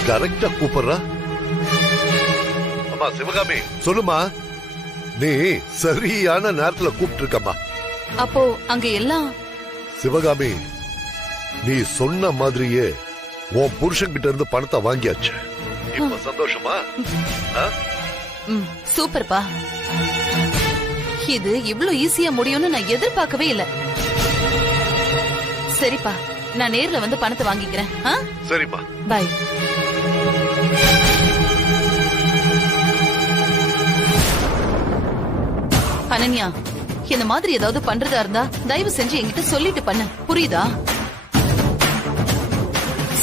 கரெக்டா கூப்பிடுறா. அம்மா சிவகாமி, சொல்லுமா. நீ சரியான நேரத்துல கூப்பிட்டு இருக்கம்மா. அப்போ அங்க எல்லாம் சிவகாமி, நீ சொன்ன மாதிரியே உன் புருஷன் கிட்ட இருந்து பணத்தை வாங்கியாச்சு. இப்ப சந்தோஷமா? சூப்பர்ப்பா. இது இவ்ளோ ஈஸியா முடியும்னு நான் எதிர்பார்க்கவே இல்ல. சரிப்பா, நான் நேர்ல வந்து பணத்தை வாங்கிக்கிறேன். சரிப்பா, பை. அனன்யா, இந்த மாதிரி ஏதாவது பண்றதா இருந்தா தயவு செஞ்சு என்கிட்ட சொல்லிட்டு பண்ணு, புரியுதா?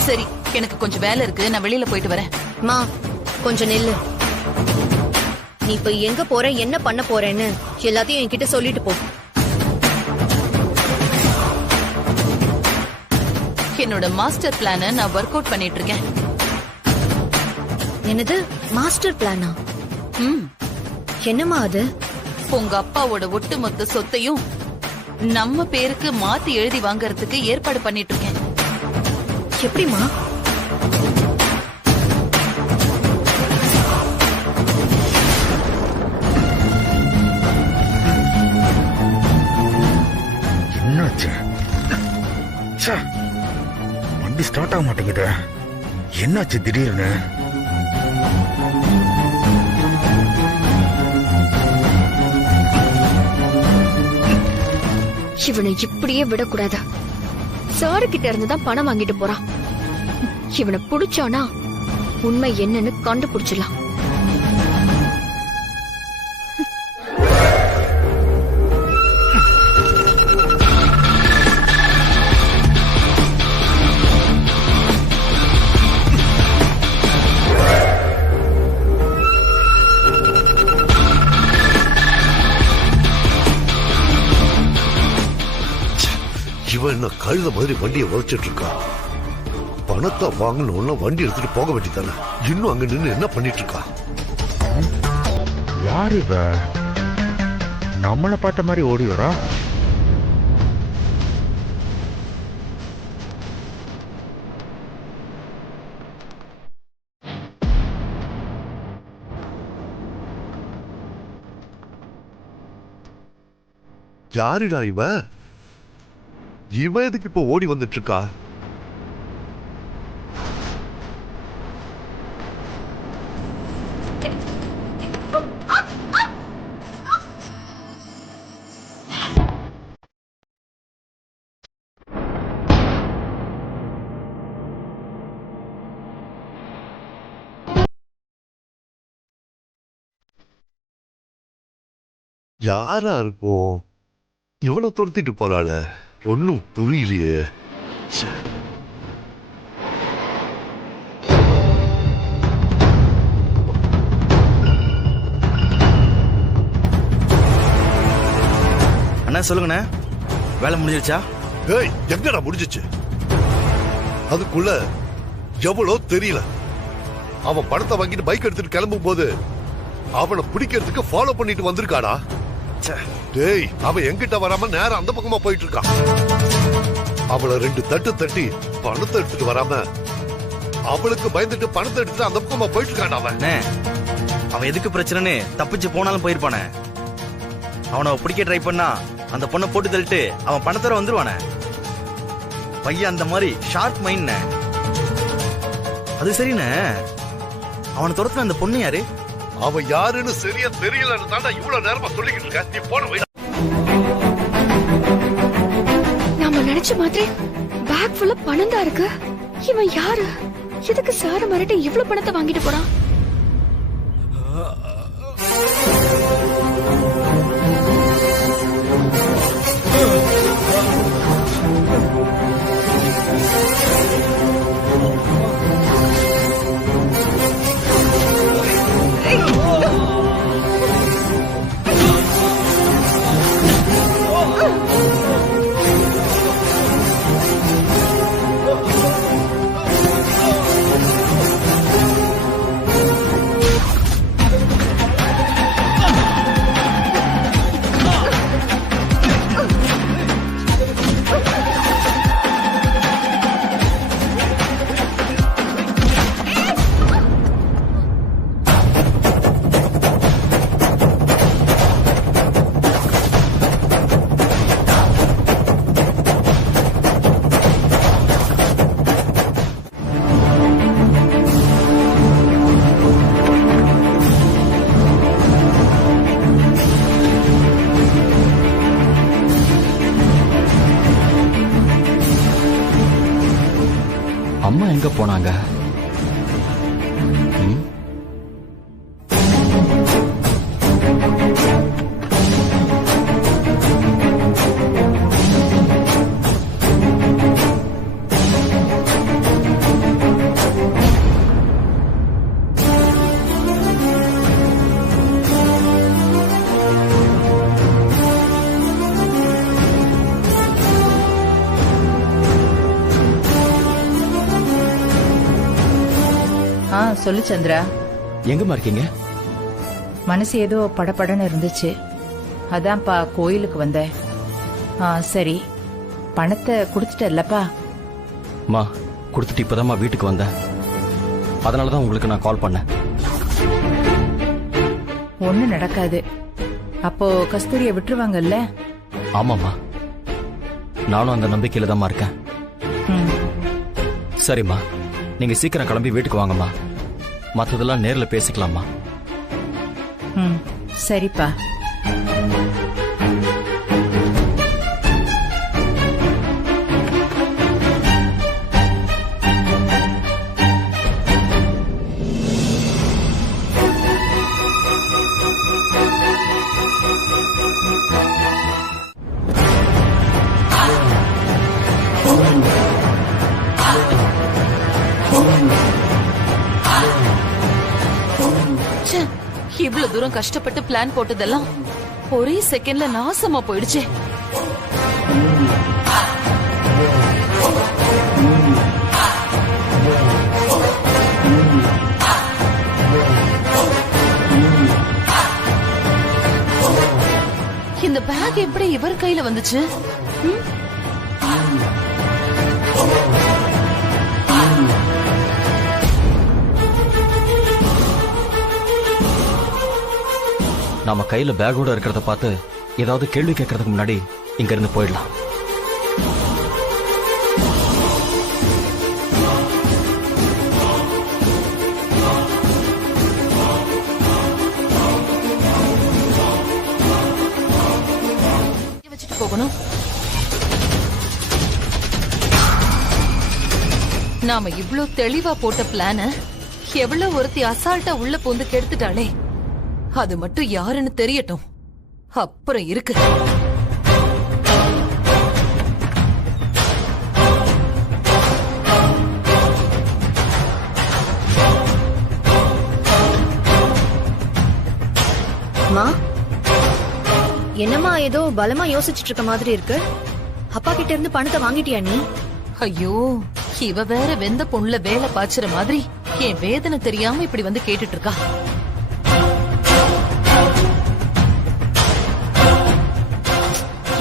சரி, எனக்கு கொஞ்சம் வேலை இருக்கு, நான் வெளியில போயிட்டு வரேன். மா, கொஞ்சம் நில்லு. நீ இப்ப எங்க போற, என்ன பண்ண போறேன்னு எல்லாத்தையும் என்கிட்ட சொல்லிட்டு போ. என்னோட மாஸ்டர் பிளான நான் ஒர்க் அவுட் பண்ணிட்டு இருக்கேன். என்னது மாஸ்டர் பிளானா? என்னமா அது? உங்க அப்பாவோட ஒட்டுமொத்த சொத்தையும் நம்ம பேருக்கு மாத்தி எழுதி வாங்கறதுக்கு ஏற்பாடு பண்ணிட்டு இருக்கேன். எப்படிமா? என்னாச்சு? வண்டி ஸ்டார்ட் ஆக மாட்டேங்குது. என்னாச்சு திடீர்னு? இவனை இப்படியே விடக்கூடாது. சாரு கிட்ட இருந்து தான் பணம் வாங்கிட்டு போறான். இவனை புடிச்சானா உண்மை என்னன்னு கண்டுபிடிச்சிடலாம். இவன் என்ன கழுத மாதிரி வண்டியை உழைச்சிட்டு இருக்கா? பணத்தை வாங்கணும்னா வண்டி எடுத்துட்டு போக வேண்டியதானே. இன்னும் அங்க நின்று என்ன பண்ணிட்டு இருக்கா? யாரு இவ? நம்மளை பார்த்த மாதிரி ஓடி வரா. யாருடா இவன்? இவன் எதுக்கு இப்ப ஓடி வந்துட்டு இருக்கா? யாரா இருக்கும்? இவ்வளவு துரத்திட்டு போறாள, ஒன்னும் புரியலையே. அண்ணா சொல்லுங்கண்ணே, வேலை முடிஞ்சிருச்சா? ஏய், எங்கடா முடிஞ்சிச்சு? அதுக்குள்ள எவ்வளோ தெரியல. அவன் பணத்தை வாங்கிட்டு பைக் எடுத்துட்டு கிளம்பும் போது அவனை பிடிக்கிறதுக்கு ஃபாலோ பண்ணிட்டு வந்திருக்காடா. டேய், அவன் எங்கிட்ட வராம நேரம் அந்த பக்கமா போயிட்டு இருக்கான். அவளை 2 தட்டு தட்டி பணத்தை எடுத்துட்டு வராம அவளுக்கு பயந்துட்டு பணத்தை எடுத்துட்டு அந்த பக்கமா போயிட்டு இருக்கான். அவன் எதுக்கு பிரச்சனைன்னு தப்பிச்சு போனாலும் போயிருப்பானே. அவனை பிடிக்க ட்ரை பண்ணா அந்த பொண்ணை போட்டு தள்ளிட்டு அவன் பணத்தோட வந்துருவானே. பையன் அந்த மாதிரி ஷார்ப் மைண்ட். அது சரிண்ணே, அவனை துரத்துல அந்த பொண்ணு யாரு? அவன் யாருன்னு சரியா தெரியலன்னு தாண்டா இவ்வளவு நேரமா சொல்லிக்கிட்டு இருக்க. நீ போன வை. நாம நினைச்ச மாதிரி பேக் ஃபுல்லா பணம் தான் இருக்கு. இவன் யாரு? எதுக்கு சாரு மிரட்டி இவ்வளவு பணத்தை வாங்கிட்டு போறான்? அம்மா எங்க போனாங்க? ம்? சொல்லு சந்திரா. எங்கம்மா இருக்கீங்க? மனசு ஏதோ படபடன்னு இருந்துச்சு, அதான்ப்பா கோயிலுக்கு வந்தேன். சரி, பணத்தை கொடுத்துட்டல்லப்பா? மா கொடுத்துட்டு இப்பதாம்மா வீட்டுக்கு வந்தேன். அதனாலதான் உங்களுக்கு நான் கால் பண்ணேன். ஒண்ணு நடக்காது. அப்போ கஸ்தூரிய விட்டுருவாங்கல்ல? ஆமாம்மா, நானும் அந்த நம்பிக்கையில தான்மா இருக்கேன். சரிம்மா, நீங்க சீக்கிரம் கிளம்பி வீட்டுக்கு வாங்கம்மா. மற்றதெல்லாம் நேர்ல பேசிக்கலாமா? சரிப்பா. இவ்வளவு தூரம் கஷ்டப்பட்டு பிளான் போட்டதெல்லாம் ஒரே செகண்ட்ல நாசமா போயிடுச்சு. இந்த பேக் எப்படி இவர் கையில வந்துச்சு? நாம கையில பேக்கோட இருக்கிறத பார்த்து ஏதாவது கேள்வி கேட்கறதுக்கு முன்னாடி இங்க இருந்து போயிடலாம். வச்சுட்டு போகணும். நாம இவ்ளோ தெளிவா போட்ட பிளான எவ்வளவு ஒருத்தி அசால்ட்டா உள்ள பூந்து கெடுத்துட்டாளே. அது மட்டும் யாருன்னு தெரியட்டும், அப்புறம் இருக்கு. என்னம்மா ஏதோ பலமா யோசிச்சுட்டு இருக்க மாதிரி இருக்கு. அப்பா கிட்ட இருந்து பணத்தை வாங்கிட்டியா நீ? ஐயோ, இவ வேற வெந்த பொண்ணுல வேலை பாய்ச்சுற மாதிரி என் வேதனை தெரியாம இப்படி வந்து கேட்டுட்டு இருக்கா.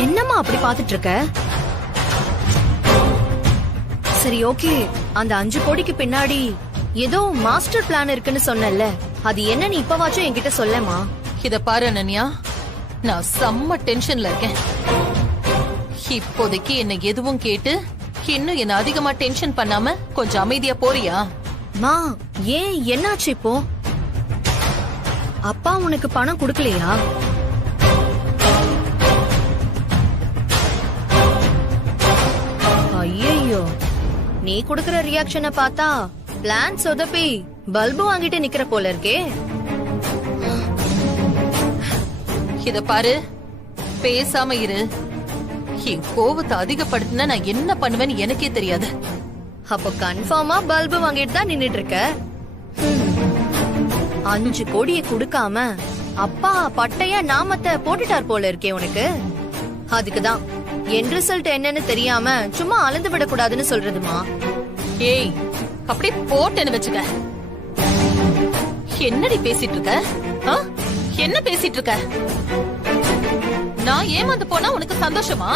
என்னம்மா அப்படி பாத்துட்டு இருக்க? சரி, ஓகே. அந்த 5 கோடிக்கு பின்னாடி ஏதோ மாஸ்டர் பிளான் இருக்குன்னு சொன்னல, அது என்னன்னு இப்பவாச்சும் என்கிட்ட சொல்லமா? இத பாரு அனன்யா, நான் செம்ம டென்ஷன்ல இருக்கேன். இப்போதைக்கு என்ன எதுவும் கேட்டு இன்னும் என்ன அதிகமா டென்ஷன் பண்ணாம கொஞ்சம் அமைதியா போறியா? மா, ஏன் என்னாச்சு இப்போ? அப்பா உனக்கு பணம் கொடுக்கலையா? ஐயோ, நீ குடுக்கற ரியாக்ஷனை பார்த்தா பிளான் சொதப்பி பல்பு வாங்கிட்டு நிக்கிற போல இருக்கே. இத பாரு, பேசாம இரு. என் கோவத்தை அதிகப்படுத்தினா நான் என்ன பண்ணுவேன்னு எனக்கே தெரியாது. அப்ப கன்ஃபார்மா பல்பு வாங்கிட்டு தான் நின்னுட்டு இருக்க. 5 கோடியை குடுக்காம அப்பா பட்டையா நாமத்தை போட்டுட்டார் போல இருக்கே உனக்கு. அதுக்குதான் என் ரிசல்ட் என்னன்னு தெரியாம சும்மா அளந்து விட கூடாதுன்னு சொல்றதுமா. ஏய், அப்படி போட்டேன்னு வச்சுக்க. என்னடி பேசிட்டு இருக்க? என்ன பேசிட்டு இருக்க? நான் ஏமாந்து போனா உனக்கு சந்தோஷமா?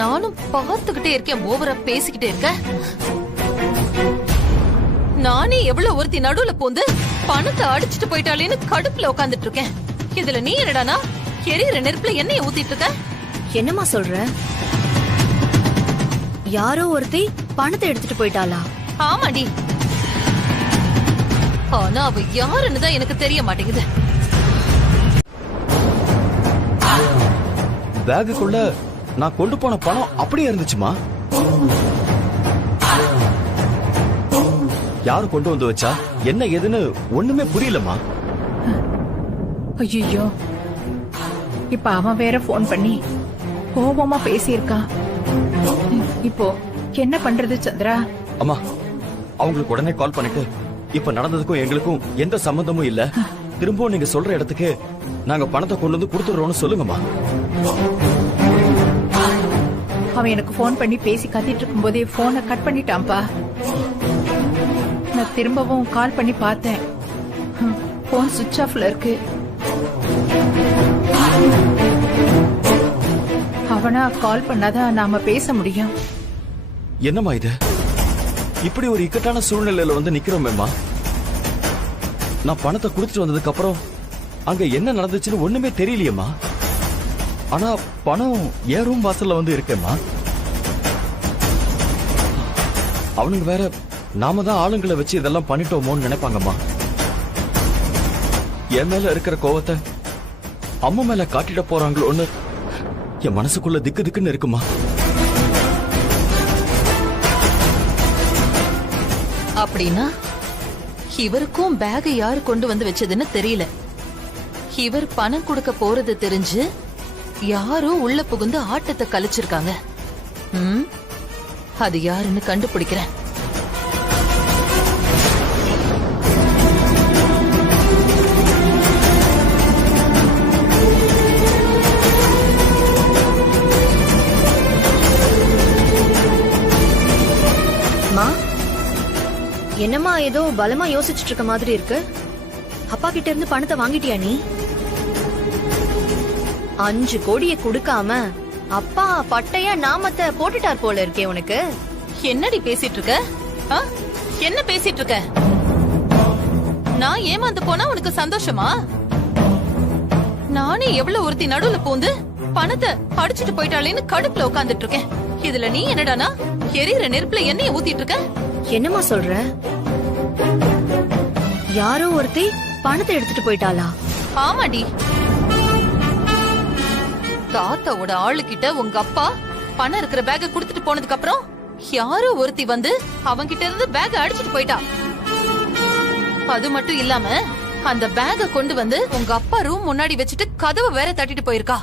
நானும் பார்த்துக்கிட்டே இருக்கேன், ஓவரா பேசிக்கிட்டே இருக்க. நானே எவ்வளவு ஒருத்தி நடுவுல போந்து பணத்தை அடிச்சுட்டு போயிட்டாலேன்னு கடுப்புல உட்காந்துட்டு இருக்கேன். இதுல நீ என்னடானா எரியிற நெருப்புல எண்ணெய ஊத்திட்டு இருக்க? என்னமா சொல்ற? யாரோ ஒருத்தி பணத்தை எடுத்துட்டு போயிட்டாளா? ஆமாடி, ஆனா அவ யாருன்னு தான் எனக்கு தெரிய மாட்டேங்குது. பேக்குக்குள்ள நான் கொண்டு போன பணம் அப்படியே இருந்துச்சுமா. யாரு கொண்டு வந்து வச்சா என்ன ஏதுன்னு ஒண்ணுமே புரியலம்மா. ஐயோ, இப்ப அவன் வேற போன் பண்ணி கோபமா பேசியிருக்கான். இப்போ என்ன பண்றது சந்திரா? அம்மா, அவங்களுக்கு உடனே கால் பண்ணிட்டு இப்ப நடந்ததுக்கும் எங்களுக்கும் எந்த சம்பந்தமும் இல்ல, திரும்பவும் நீங்க சொல்ற இடத்துக்கு நாங்க பணத்தை கொண்டு வந்து கொடுத்துடுறோம்னு சொல்லுங்கம்மா. அவன் எனக்கு போன் பண்ணி பேசி கத்திட்டு இருக்கும் போதே போனை கட் பண்ணிட்டான்பா. நான் திரும்பவும் கால் பண்ணி பார்த்தேன், போன் சுவிட்ச் ஆஃப்ல இருக்கு. அவனா கால் பண்ணாதான் நாம பேச முடியும். என்னம்மா இது? இப்படி ஒரு இக்கட்டான சூழ்நிலையில வந்து நிக்கிறோமேம்மா. நான் பணத்தை கொடுத்துட்டு வந்ததுக்கு அப்புறம் அங்க என்ன நடந்துச்சுன்னு ஒண்ணுமே தெரியலையேம்மா. ஆனா பணம் என் ரூம் வாசல்ல வந்து இருக்கேம்மா. அவனுங்க வேற நாம தான் ஆளுங்களை வச்சு இதெல்லாம் பண்ணிட்டோமோன்னு நினைப்பாங்கம்மா. என் மேல இருக்கிற கோவத்தை அம்மா மேல காட்டிட போறாங்களோன்னு என் மனசுக்குள்ள திக்கு திக்குன்னு இருக்குமா. அப்படின்னா இவருக்கும் பேக் யாரு கொண்டு வந்து வச்சதுன்னு தெரியல. இவர் பணம் கொடுக்க போறது தெரிஞ்சு யாரோ உள்ள புகுந்து ஆட்டத்தை கலைச்சிருக்காங்க. அது யாருன்னு கண்டுபிடிக்கிறேன். என்னம்மா ஏதோ பலமா யோசிச்சுட்டு இருக்க மாதிரி இருக்கு. அப்பா கிட்ட இருந்து பணத்தை வாங்கிட்டியா நீ? 5 கோடியை கொடுக்காம அப்பா பட்டையா நாமத்தை போட்டுட்டார் போல இருக்கே உனக்கு. என்னடி பேசிட்டு இருக்க? என்ன பேசிட்டு இருக்க? நான் ஏமாந்து போனா உனக்கு சந்தோஷமா? நானே எவ்வளவு ஒருத்தி நடுவுல பூந்து பணத்தை அடிச்சுட்டு போயிட்டாளேன்னு கடுப்புல உட்கார்ந்துட்டு இருக்கேன். இதுல நீ என்னடானா எரியிற நெருப்புல எண்ணெய ஊத்திட்டு இருக்க? என்னம்மா சொல்ற? யாரோ ஒருத்தி பணத்தை எடுத்துட்டு போயிட்டாளா? ஆமாடி, தாத்தாவோட ஆளுகிட்ட உங்க அப்பா பணம் இருக்கிற பேக குடுத்துட்டு போனதுக்கு அப்புறம் யாரோ ஒருத்தி வந்து அவங்கிட்ட இருந்து பேக அடிச்சுட்டு போயிட்டா. அது மட்டும் இல்லாம அந்த பேக கொண்டு வந்து உங்க அப்பா ரூம் முன்னாடி வச்சுட்டு கதவை வேற தட்டிட்டு போயிருக்கா.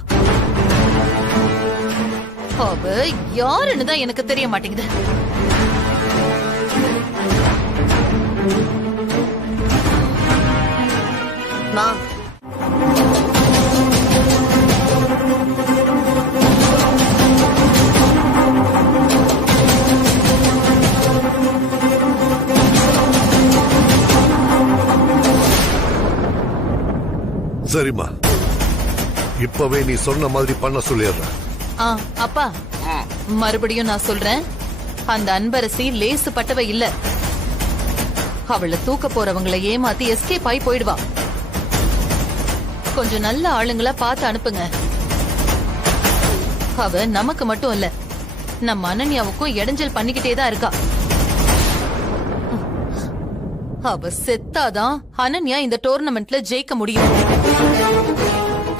அவ யாருன்னு தான் எனக்கு தெரிய மாட்டேங்குது. மா, சரிம்மா, இப்பவே நீ சொன்ன மாதிரி பண்ண சொல்லிடுறேன். அப்பா, மறுபடியும் நான் சொல்றேன், அந்த அன்பரசி லேசு பட்டவ இல்ல. அவளை தூக்க போறவங்களை ஏமாத்தி எஸ்கேப் ஆகி போயிடுவா. கொஞ்சம் நல்ல ஆளுங்களா பார்த்து அனுப்புங்க. அவ நமக்கு மட்டும் இல்ல, நம்ம அனன்யாவுக்கும் இடைஞ்சல் பண்ணிக்கிட்டே தான் இருக்கா. அவ செத்தாதான் அனன்யா இந்த டோர்னமெண்ட்ல ஜெயிக்க முடியும்.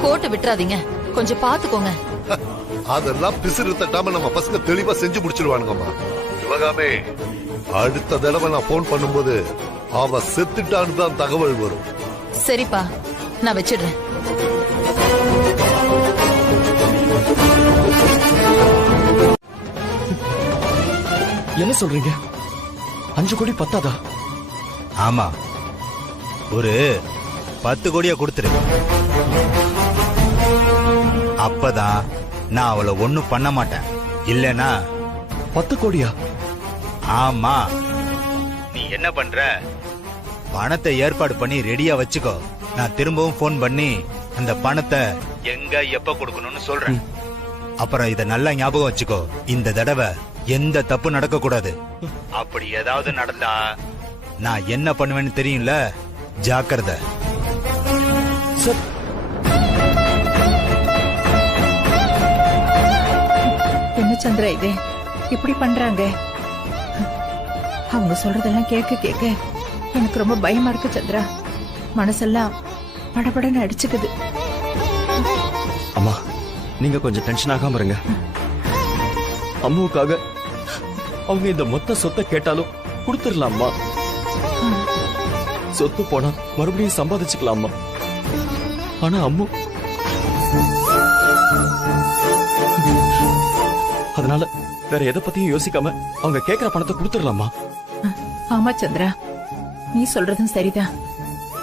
கோட்டை விட்டுறாதீங்க, கொஞ்சம் பாத்துக்கோங்க. அதெல்லாம் பிசிறு தட்டாம நம்ம பசங்க தெளிவா செஞ்சு முடிச்சிருவானுங்கம்மா. சிவகாமே, அடுத்த தடவை நான் போன் பண்ணும்போது அவ செத்துட்டான்னு தான் தகவல் வரும். சரிப்பா, நான் வச்சிடுறேன். என்ன சொல்றீங்க? 5 கோடி பத்தாதா? ஆமா, ஒரு 10 கோடியா கொடுத்துரு. அப்பதான் நான் அவளை ஒண்ணும் பண்ண மாட்டேன். இல்லனா 10 கோடியா? ஆமா. நீ என்ன பண்ற? பணத்தை ஏற்பாடு பண்ணி ரெடியா வச்சுக்கோ. நான் திரும்பவும் போன் பண்ணி அந்த பணத்தை எங்க எப்ப கொடுக்கணும்னு சொல்றேன். அப்புறம் இத நல்லா ஞாபகம் வச்சுக்கோ, இந்த தடவை எந்த தப்பு நடக்க கூடாது. அப்படி ஏதாவது நடந்தா நான் என்ன பண்ணுவேன்னு தெரியும்ல, ஜாக்கிரதை. என்ன சந்திரா இது இப்படி பண்றாங்க? அவங்க சொல்றதெல்லாம் கேட்க கேட்க எனக்கு ரொம்ப பயமா இருக்கு சந்திரா. மனசெல்லாம் படபடன்னு அடிச்சுக்குது. அம்மா, நீங்க கொஞ்சம் டென்ஷன் ஆகாம இருங்க. அம்மாவுக்காக அவங்க இந்த மொத்த சொத்தை கேட்டாலும் கொடுத்துடலாம்மா. சொத்து போனா மறுபடியும் சம்பாதிச்சுக்கலாமா? ஆனா அம்மு அதனால வேற எதை பத்தியும் யோசிக்காம அவங்க கேக்குற பணத்தை கொடுத்துடலாமா? ஆமா சந்திரா, நீ சொல்றதும் சரிதான்.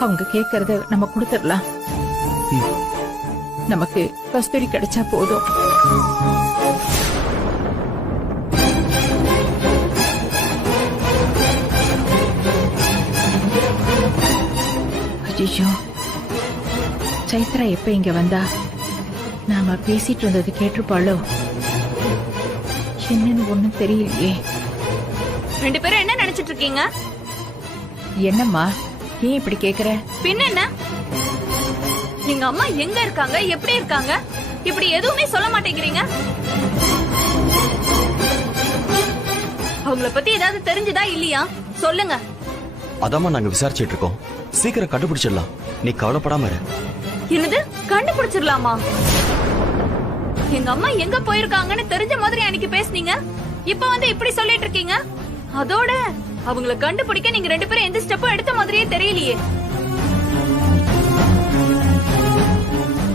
அவங்க கேக்குறத நம்ம கொடுத்துடலாம். நமக்கு கஸ்தூரி கிடைச்சா போதும். ஐயோ, சைத்ரா எப்ப இங்க வந்தா? நாம பேசிட்டு இருந்தது கேட்டிருப்பாளோ? என்னன்னு ஒண்ணும் தெரியலையே. ரெண்டு பேரும் என்ன நினைச்சிட்டு இருக்கீங்க? என்னம்மா, ஏன் இப்படி கேக்குற? பின்ன என்ன, எங்க அம்மா எங்க இருக்காங்க, எப்படி இருக்காங்க, இப்படி எதுவுமே சொல்ல மாட்டேங்கிறீங்க. அவங்கள பத்தி ஏதாவது தெரிஞ்சுதா இல்லையா சொல்லுங்க. அதாம்மா நாங்க விசாரிச்சிட்டு இருக்கோம். சீக்கிரம் கண்டுபிடிச்சிடலாம், நீ கவலைப்படாம இரு. என்னது கண்டுபிடிச்சிடலாமா? எங்க அம்மா எங்க போயிருக்காங்கன்னு தெரிஞ்ச மாதிரி அன்னைக்கு பேசுனீங்க, இப்ப வந்து இப்படி சொல்லிட்டு இருக்கீங்க. அதோட அவங்கள கண்டுபிடிக்க நீங்க ரெண்டு பேரும் எந்த ஸ்டெப்பும் எடுத்த மாதிரியே தெரியலையே.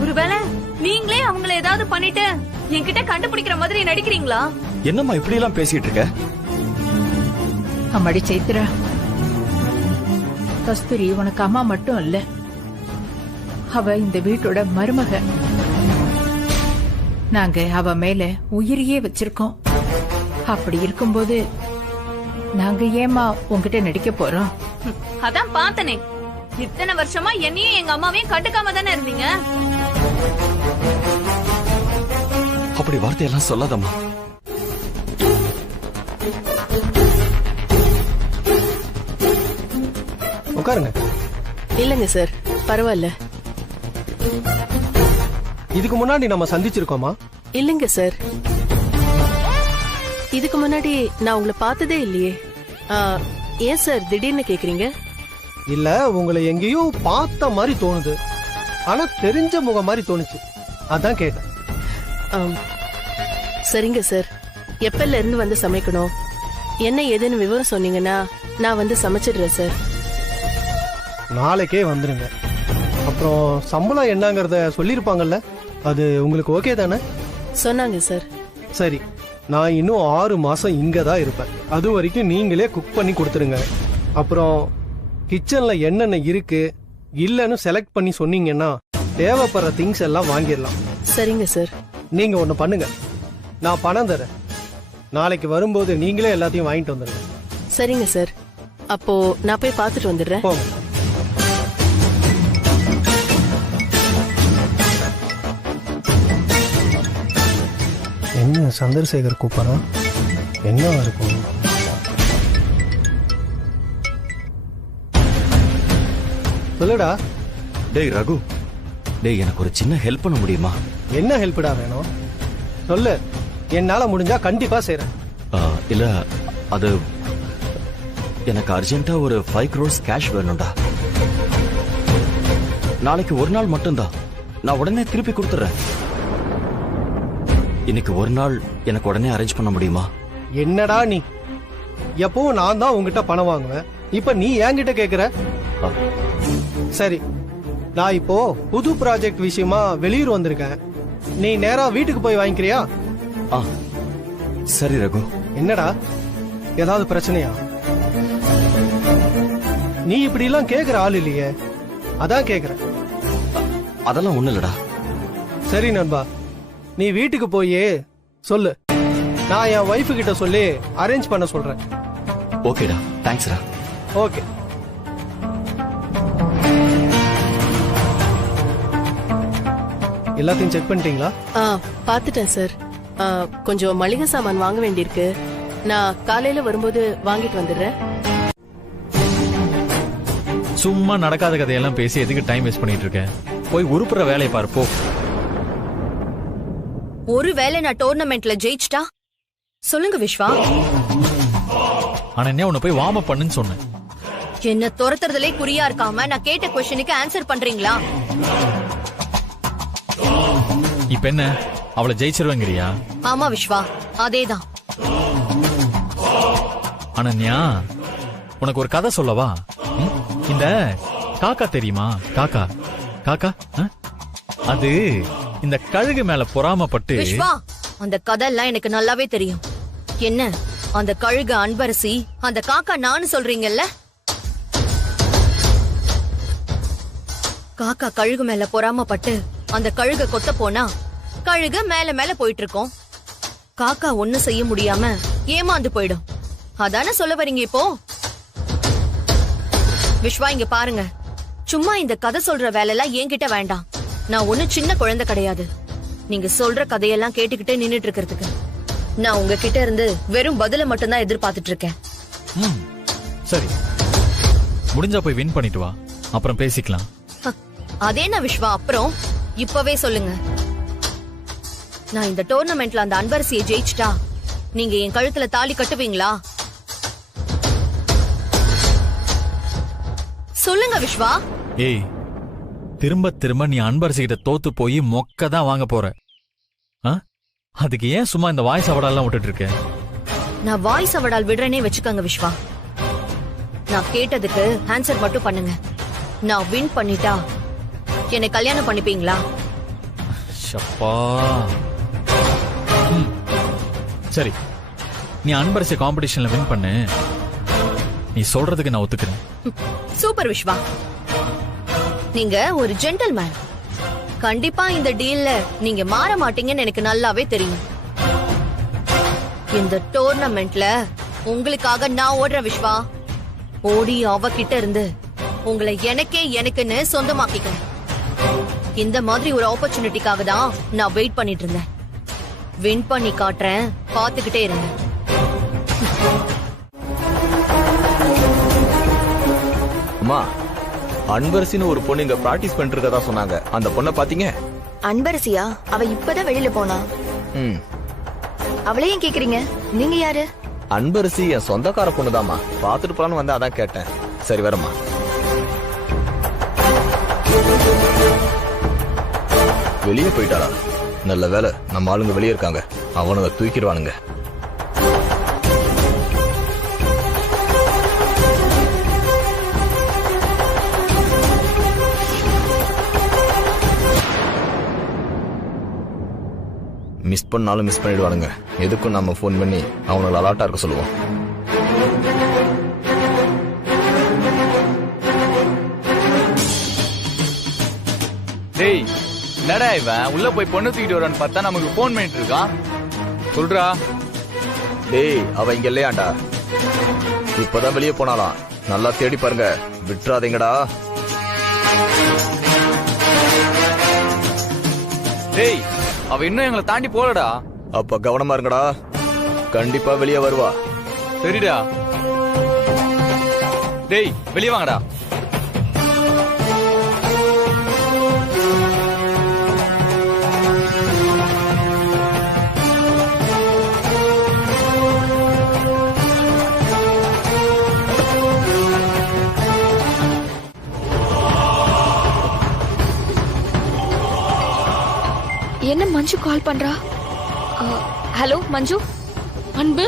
ஒருவேளை நீங்களே அவங்கள ஏதாவது பண்ணிட்டு என்கிட்ட கண்டுபிடிக்கிற மாதிரி நடிக்கிறீங்களா? என்னம்மா இப்படி எல்லாம் பேசிட்டு இருக்க? அம்மாடி சைத்ரா, கஸ்தூரி உனக்கு அம்மா மட்டும் இல்ல, அவ இந்த வீட்டோட மருமக. நாங்க அவ மேல உயிரையே வச்சிருக்கோம். அப்படி இருக்கும்போது நாங்க ஏமா உங்ககிட்ட நடிக்க போறோம்? அதான் பார்த்தனே, இத்தனை வருஷமா என்னையும் எங்க அம்மாவையும் கண்டுக்காம தானே இருந்தீங்க. அப்படி வார்த்தையெல்லாம் சொல்லாதம்மா. உட்காருங்க. இல்லங்க சார், பரவாயில்ல. இதுக்கு முன்னாடி நம்ம சந்திச்சிருக்கோமா? இல்லங்க சார், இதுக்கு முன்னாடி நான் உங்களை பார்த்ததே இல்லையே. ஏன் சார் திடீர்னு கேக்குறீங்க? இல்ல, உங்களை எங்கேயோ பார்த்த மாதிரி தோணுது, ஆனா தெரிஞ்ச முகம் மாதிரி தோணுச்சு, அதான் கேட்டேன். சரிங்க சார், எப்பல இருந்து வந்து சமைக்கணும், என்ன ஏதுன்னு விவரம் சொன்னீங்கன்னா நான் வந்து சமைச்சிடுறேன் சார். நாளைக்கே வந்துருங்க. அப்புறம் சம்பளம் என்னங்கறத சொல்லிருப்பாங்கல்ல, அது உங்களுக்கு ஓகே தானே? சொன்னாங்க சார். சரி, நான் இன்னும் 6 மாசம் இங்க தான் இருப்பேன். அது வரைக்கும் நீங்களே குக் பண்ணி கொடுத்துருங்க. அப்புறம் கிச்சன்ல என்னென்ன இருக்கு இல்லன்னு செலக்ட் பண்ணி சொன்னீங்கன்னா தேவைப்படுற திங்ஸ் எல்லாம் வாங்கிடலாம். சரிங்க சார். நீங்க ஒண்ணு பண்ணுங்க, நான் பணம் தரேன். நாளைக்கு வரும்போது நீங்களே எல்லாத்தையும் வாங்கிட்டு வந்துடுங்க. சரிங்க சார், அப்போ நான் போய் பார்த்துட்டு வந்துடுறேன். என்ன சந்திரசேகர் கூப்பிடுறான்? என்ன இருக்கும்? சொல்லுடா. டேய் ரகு, டேய் எனக்கு ஒரு சின்ன ஹெல்ப் பண்ண முடியுமா? என்ன ஹெல்ப்டா வேணும் சொல்லு, என்னால முடிஞ்சா கண்டிப்பா செய்றேன். இல்ல, அது எனக்கு அர்ஜென்ட்டா ஒரு 5 crores கேஷ் வேணும்டா. நாளைக்கு ஒரு நாள் மட்டும்தான், நான் உடனே திருப்பி கொடுத்துறேன். இன்னைக்கு ஒரு நாள் எனக்கு உடனே அரேஞ்ச் பண்ண முடியுமா? என்னடா நீ, எப்பவும் நான் தான் உங்ககிட்ட பணம் வாங்குவேன், இப்ப நீ என்கிட்ட கேக்குற? சரி, நான் இப்போ புது ப்ராஜெக்ட் விஷயமா வெளியூர் வந்திருக்கேன், நீ நேரா வீட்டுக்கு போய் வாங்கிக்கிறியா? சரி ரகு. என்னடா, ஏதாவது பிரச்சனையா? நீ இப்படி எல்லாம் கேக்குற ஆள் இல்லையே, அதான் கேக்குற. அதெல்லாம் ஒண்ணு இல்லடா. சரி நண்பா, நீ வீட்டுக்கு போயே சொல்லு, நான் என் வைஃப் கிட்ட சொல்லி அரேஞ்ச் பண்ண சொல்றேன். ஓகேடா, தேங்க்ஸ்டா. ஓகே. எல்லாத்தையும் செக் பண்ணிட்டீங்களா? பார்த்துட்டேன் சார். கொஞ்சம் மளிகை சாமான் வாங்க வேண்டியிருக்கு, நான் காலையில வரும்போது வாங்கிட்டு வந்துடுறேன். சும்மா நடக்காத கதையெல்லாம் பேசி எதுக்கு டைம் வேஸ்ட் பண்ணிட்டு இருக்கேன்? போய் உருப்புற வேலையை பாரு போ. ஒருவேளை நான் டோர்னமெண்ட்ல ஜெயிச்சிட்டா சொல்லுங்க விஸ்வா. ஆனா என்ன, உன்னை போய் வார்ம் அப் பண்ணுன்னு சொன்னேன். என்ன துரத்துறதுலே குறியா இருக்காம நான் கேட்ட क्वेश्चனுக்கு ஆன்சர் பண்றீங்களா? இப்ப என்ன, அவளை ஜெயிச்சிருவேங்கிறியா? ஆமா விஸ்வா, அதேதான். அனன்யா, உனக்கு ஒரு கதை சொல்லவா? இந்த காக்கா தெரியுமா? காக்கா காக்கா ஆ? அது இந்த கழுகு மேல பொறாமப்பட்டு விஸ்வா, அந்த கதை எல்லாம் எனக்கு நல்லாவே தெரியும். என்ன அந்த கழுகு அன்பரசி, அந்த காக்கா நானு சொல்றீங்கல்ல? காக்கா கழுகு மேல பொறாமப்பட்டு அந்த கழுக கொத்த போனா கழுகு மேல மேல போயிட்டு இருக்கோம். காக்கா ஒண்ணு செய்ய முடியாம ஏமாந்து போயிடும். அதானே சொல்ல வரீங்க இப்போ? விஸ்வா, இங்க பாருங்க, சும்மா இந்த கதை சொல்ற வேலையெல்லாம் என்கிட்ட வேண்டாம். நான் ஒண்ணு சின்ன குழந்தை கிடையாது. நீங்க சொல்ற கதையெல்லாம் கேட்டுக்கிட்டே நின்னுட்டு இருக்கிறதுக்கு. நான் உங்ககிட்ட இருந்து வெறும் பதில மட்டும்தான் எதிர்பார்த்துட்டு இருக்கேன். சரி, முடிஞ்சா போய் வின் பண்ணிட்டு வா, அப்புறம் பேசிக்கலாம். அதே நான் விஸ்வா, அப்புறம் இப்பவே சொல்லுங்க. நான் இந்த டோர்னமெண்ட்ல அந்த அன்பரசியை ஜெயிச்சிட்டா நீங்க என் கழுத்துல தாலி கட்டுவீங்களா? சொல்லுங்க விஸ்வா. ஏய், திரும்ப திரும்ப நீ அன்பரசி கிட்ட தோத்து போய் மொக்க தான் வாங்க போற. அதுக்கு ஏன் சும்மா இந்த வாய்ஸ் அவடாலாம் விட்டுட்டு இருக்க? நான் வாய்ஸ் அவடால் விடுறேனே வச்சுக்கோங்க விஸ்வா. நான் கேட்டதுக்கு ஆன்சர் மட்டும் பண்ணுங்க. நான் வின் பண்ணிட்டா என்னை கல்யாணம் பண்ணிப்பீங்களா? ஷப்பா. சரி, நீ அன்பரசி காம்படிஷன்ல வின் பண்ணு. நீ சொல்றதுக்கு நான் ஒத்துக்கிறேன். சூப்பர் விஸ்வா, நீங்க ஒரு ஜென்டில்மேன். கண்டிப்பா இந்த டீல்ல நீங்க மாற மாட்டீங்கன்னு எனக்கு நல்லாவே தெரியும். இந்த டோர்னமெண்ட்ல உங்களுக்காக நான் ஓடுற விஸ்வா. ஓடி அவகிட்ட இருந்து உங்களை எனக்குன்னு சொந்தமாக்கிக்கிறேன். இந்த மாதிரி ஒரு ஆப்பர்ச்சுனிட்டிக்காக தான் நான் வெயிட் பண்ணிட்டு இருந்தேன். வின் பண்ணி காட்டுறேன், பாத்துக்கிட்டே இருங்க. அம்மா, அன்பரசின்னு ஒரு பொண்ணு இங்க பிராக்டிஸ் பண்ணிட்டு இருக்கதா சொன்னாங்க. அந்த பொண்ணை பாத்தீங்க? அன்பரசியா? அவ இப்பதான் வெளியில போனா. அவளையும் கேக்குறீங்க? நீங்க யாரு? அன்பரசி என் சொந்தக்கார பொண்ணுதாம்மா. பாத்துட்டு போலான்னு வந்தா அதான் கேட்டேன். சரி, வரமா. வெளியே போயிட்டாளா? நல்ல வேலை, நம்ம ஆளுங்க வெளியே இருக்காங்க. அவனுங்க தூக்கிடுவானுங்க. மிஸ் பண்ணாலும் மிஸ் பண்ணிடுவானுங்க. எதுக்கும் நம்ம போன் பண்ணி அவனுங்களை அலர்ட்டா இருக்க சொல்லுவோம். டேய், என்னடா இவன் உள்ள போய் பொண்ணு தூக்கிட்டு வரான்னு பார்த்தா நமக்கு போன் பண்ணிட்டு இருக்கான். சொல்றா. டேய், அவ இங்க இல்லையாண்டா. இப்பதான் வெளியே போனாலாம். நல்லா தேடி பாருங்க, விட்டுறாதீங்கடா. டேய், அவ இன்னும் எங்களை தாண்டி போலடா. அப்ப கவனமா இருங்கடா. கண்டிப்பா வெளியே வருவா. சரிடா. டேய், வெளியே வாங்கடா. என்ன மஞ்சு கால் பண்றா? ஹலோ மஞ்சு. அன்பு,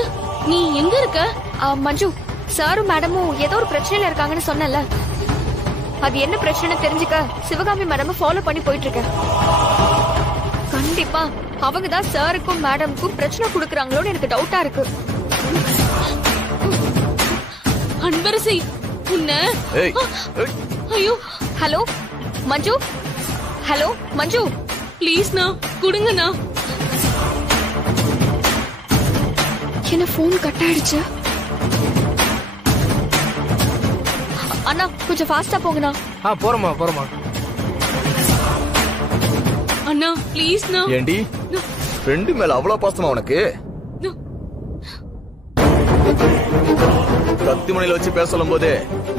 நீ எங்க இருக்க? மஞ்சு, சாரும் மேடமும் ஏதோ ஒரு பிரச்சனையில இருக்காங்கன்னு சொன்னல. அது என்ன பிரச்சனை தெரிஞ்சுக்க சிவகாமி மேடம் ஃபாலோ பண்ணி போயிட்டு இருக்கேன். கண்டிப்பா அவங்க தான் சாருக்கும் மேடமுக்கும் பிரச்சனை கொடுக்கறாங்களோன்னு எனக்கு டவுட்டா இருக்கு. அன்பரசி, உன்ன ஐயோ. ஹலோ மஞ்சு. ஹலோ மஞ்சு, ப்ளீஸ்ண்ணா கொடுங்கண்ணா. என்ன போன் கட் ஆயிடுச்சு? அண்ணா கொஞ்சம் ஃபாஸ்டா போங்கண்ணா. போறோமா போறோமா. அண்ணா ப்ளீஸ்ண்ணா. ஏண்டி, ஃப்ரெண்டு மேல அவ்வளவு பாசமா உனக்கு? கத்தி மணில வச்சு பேச சொல்லும் போது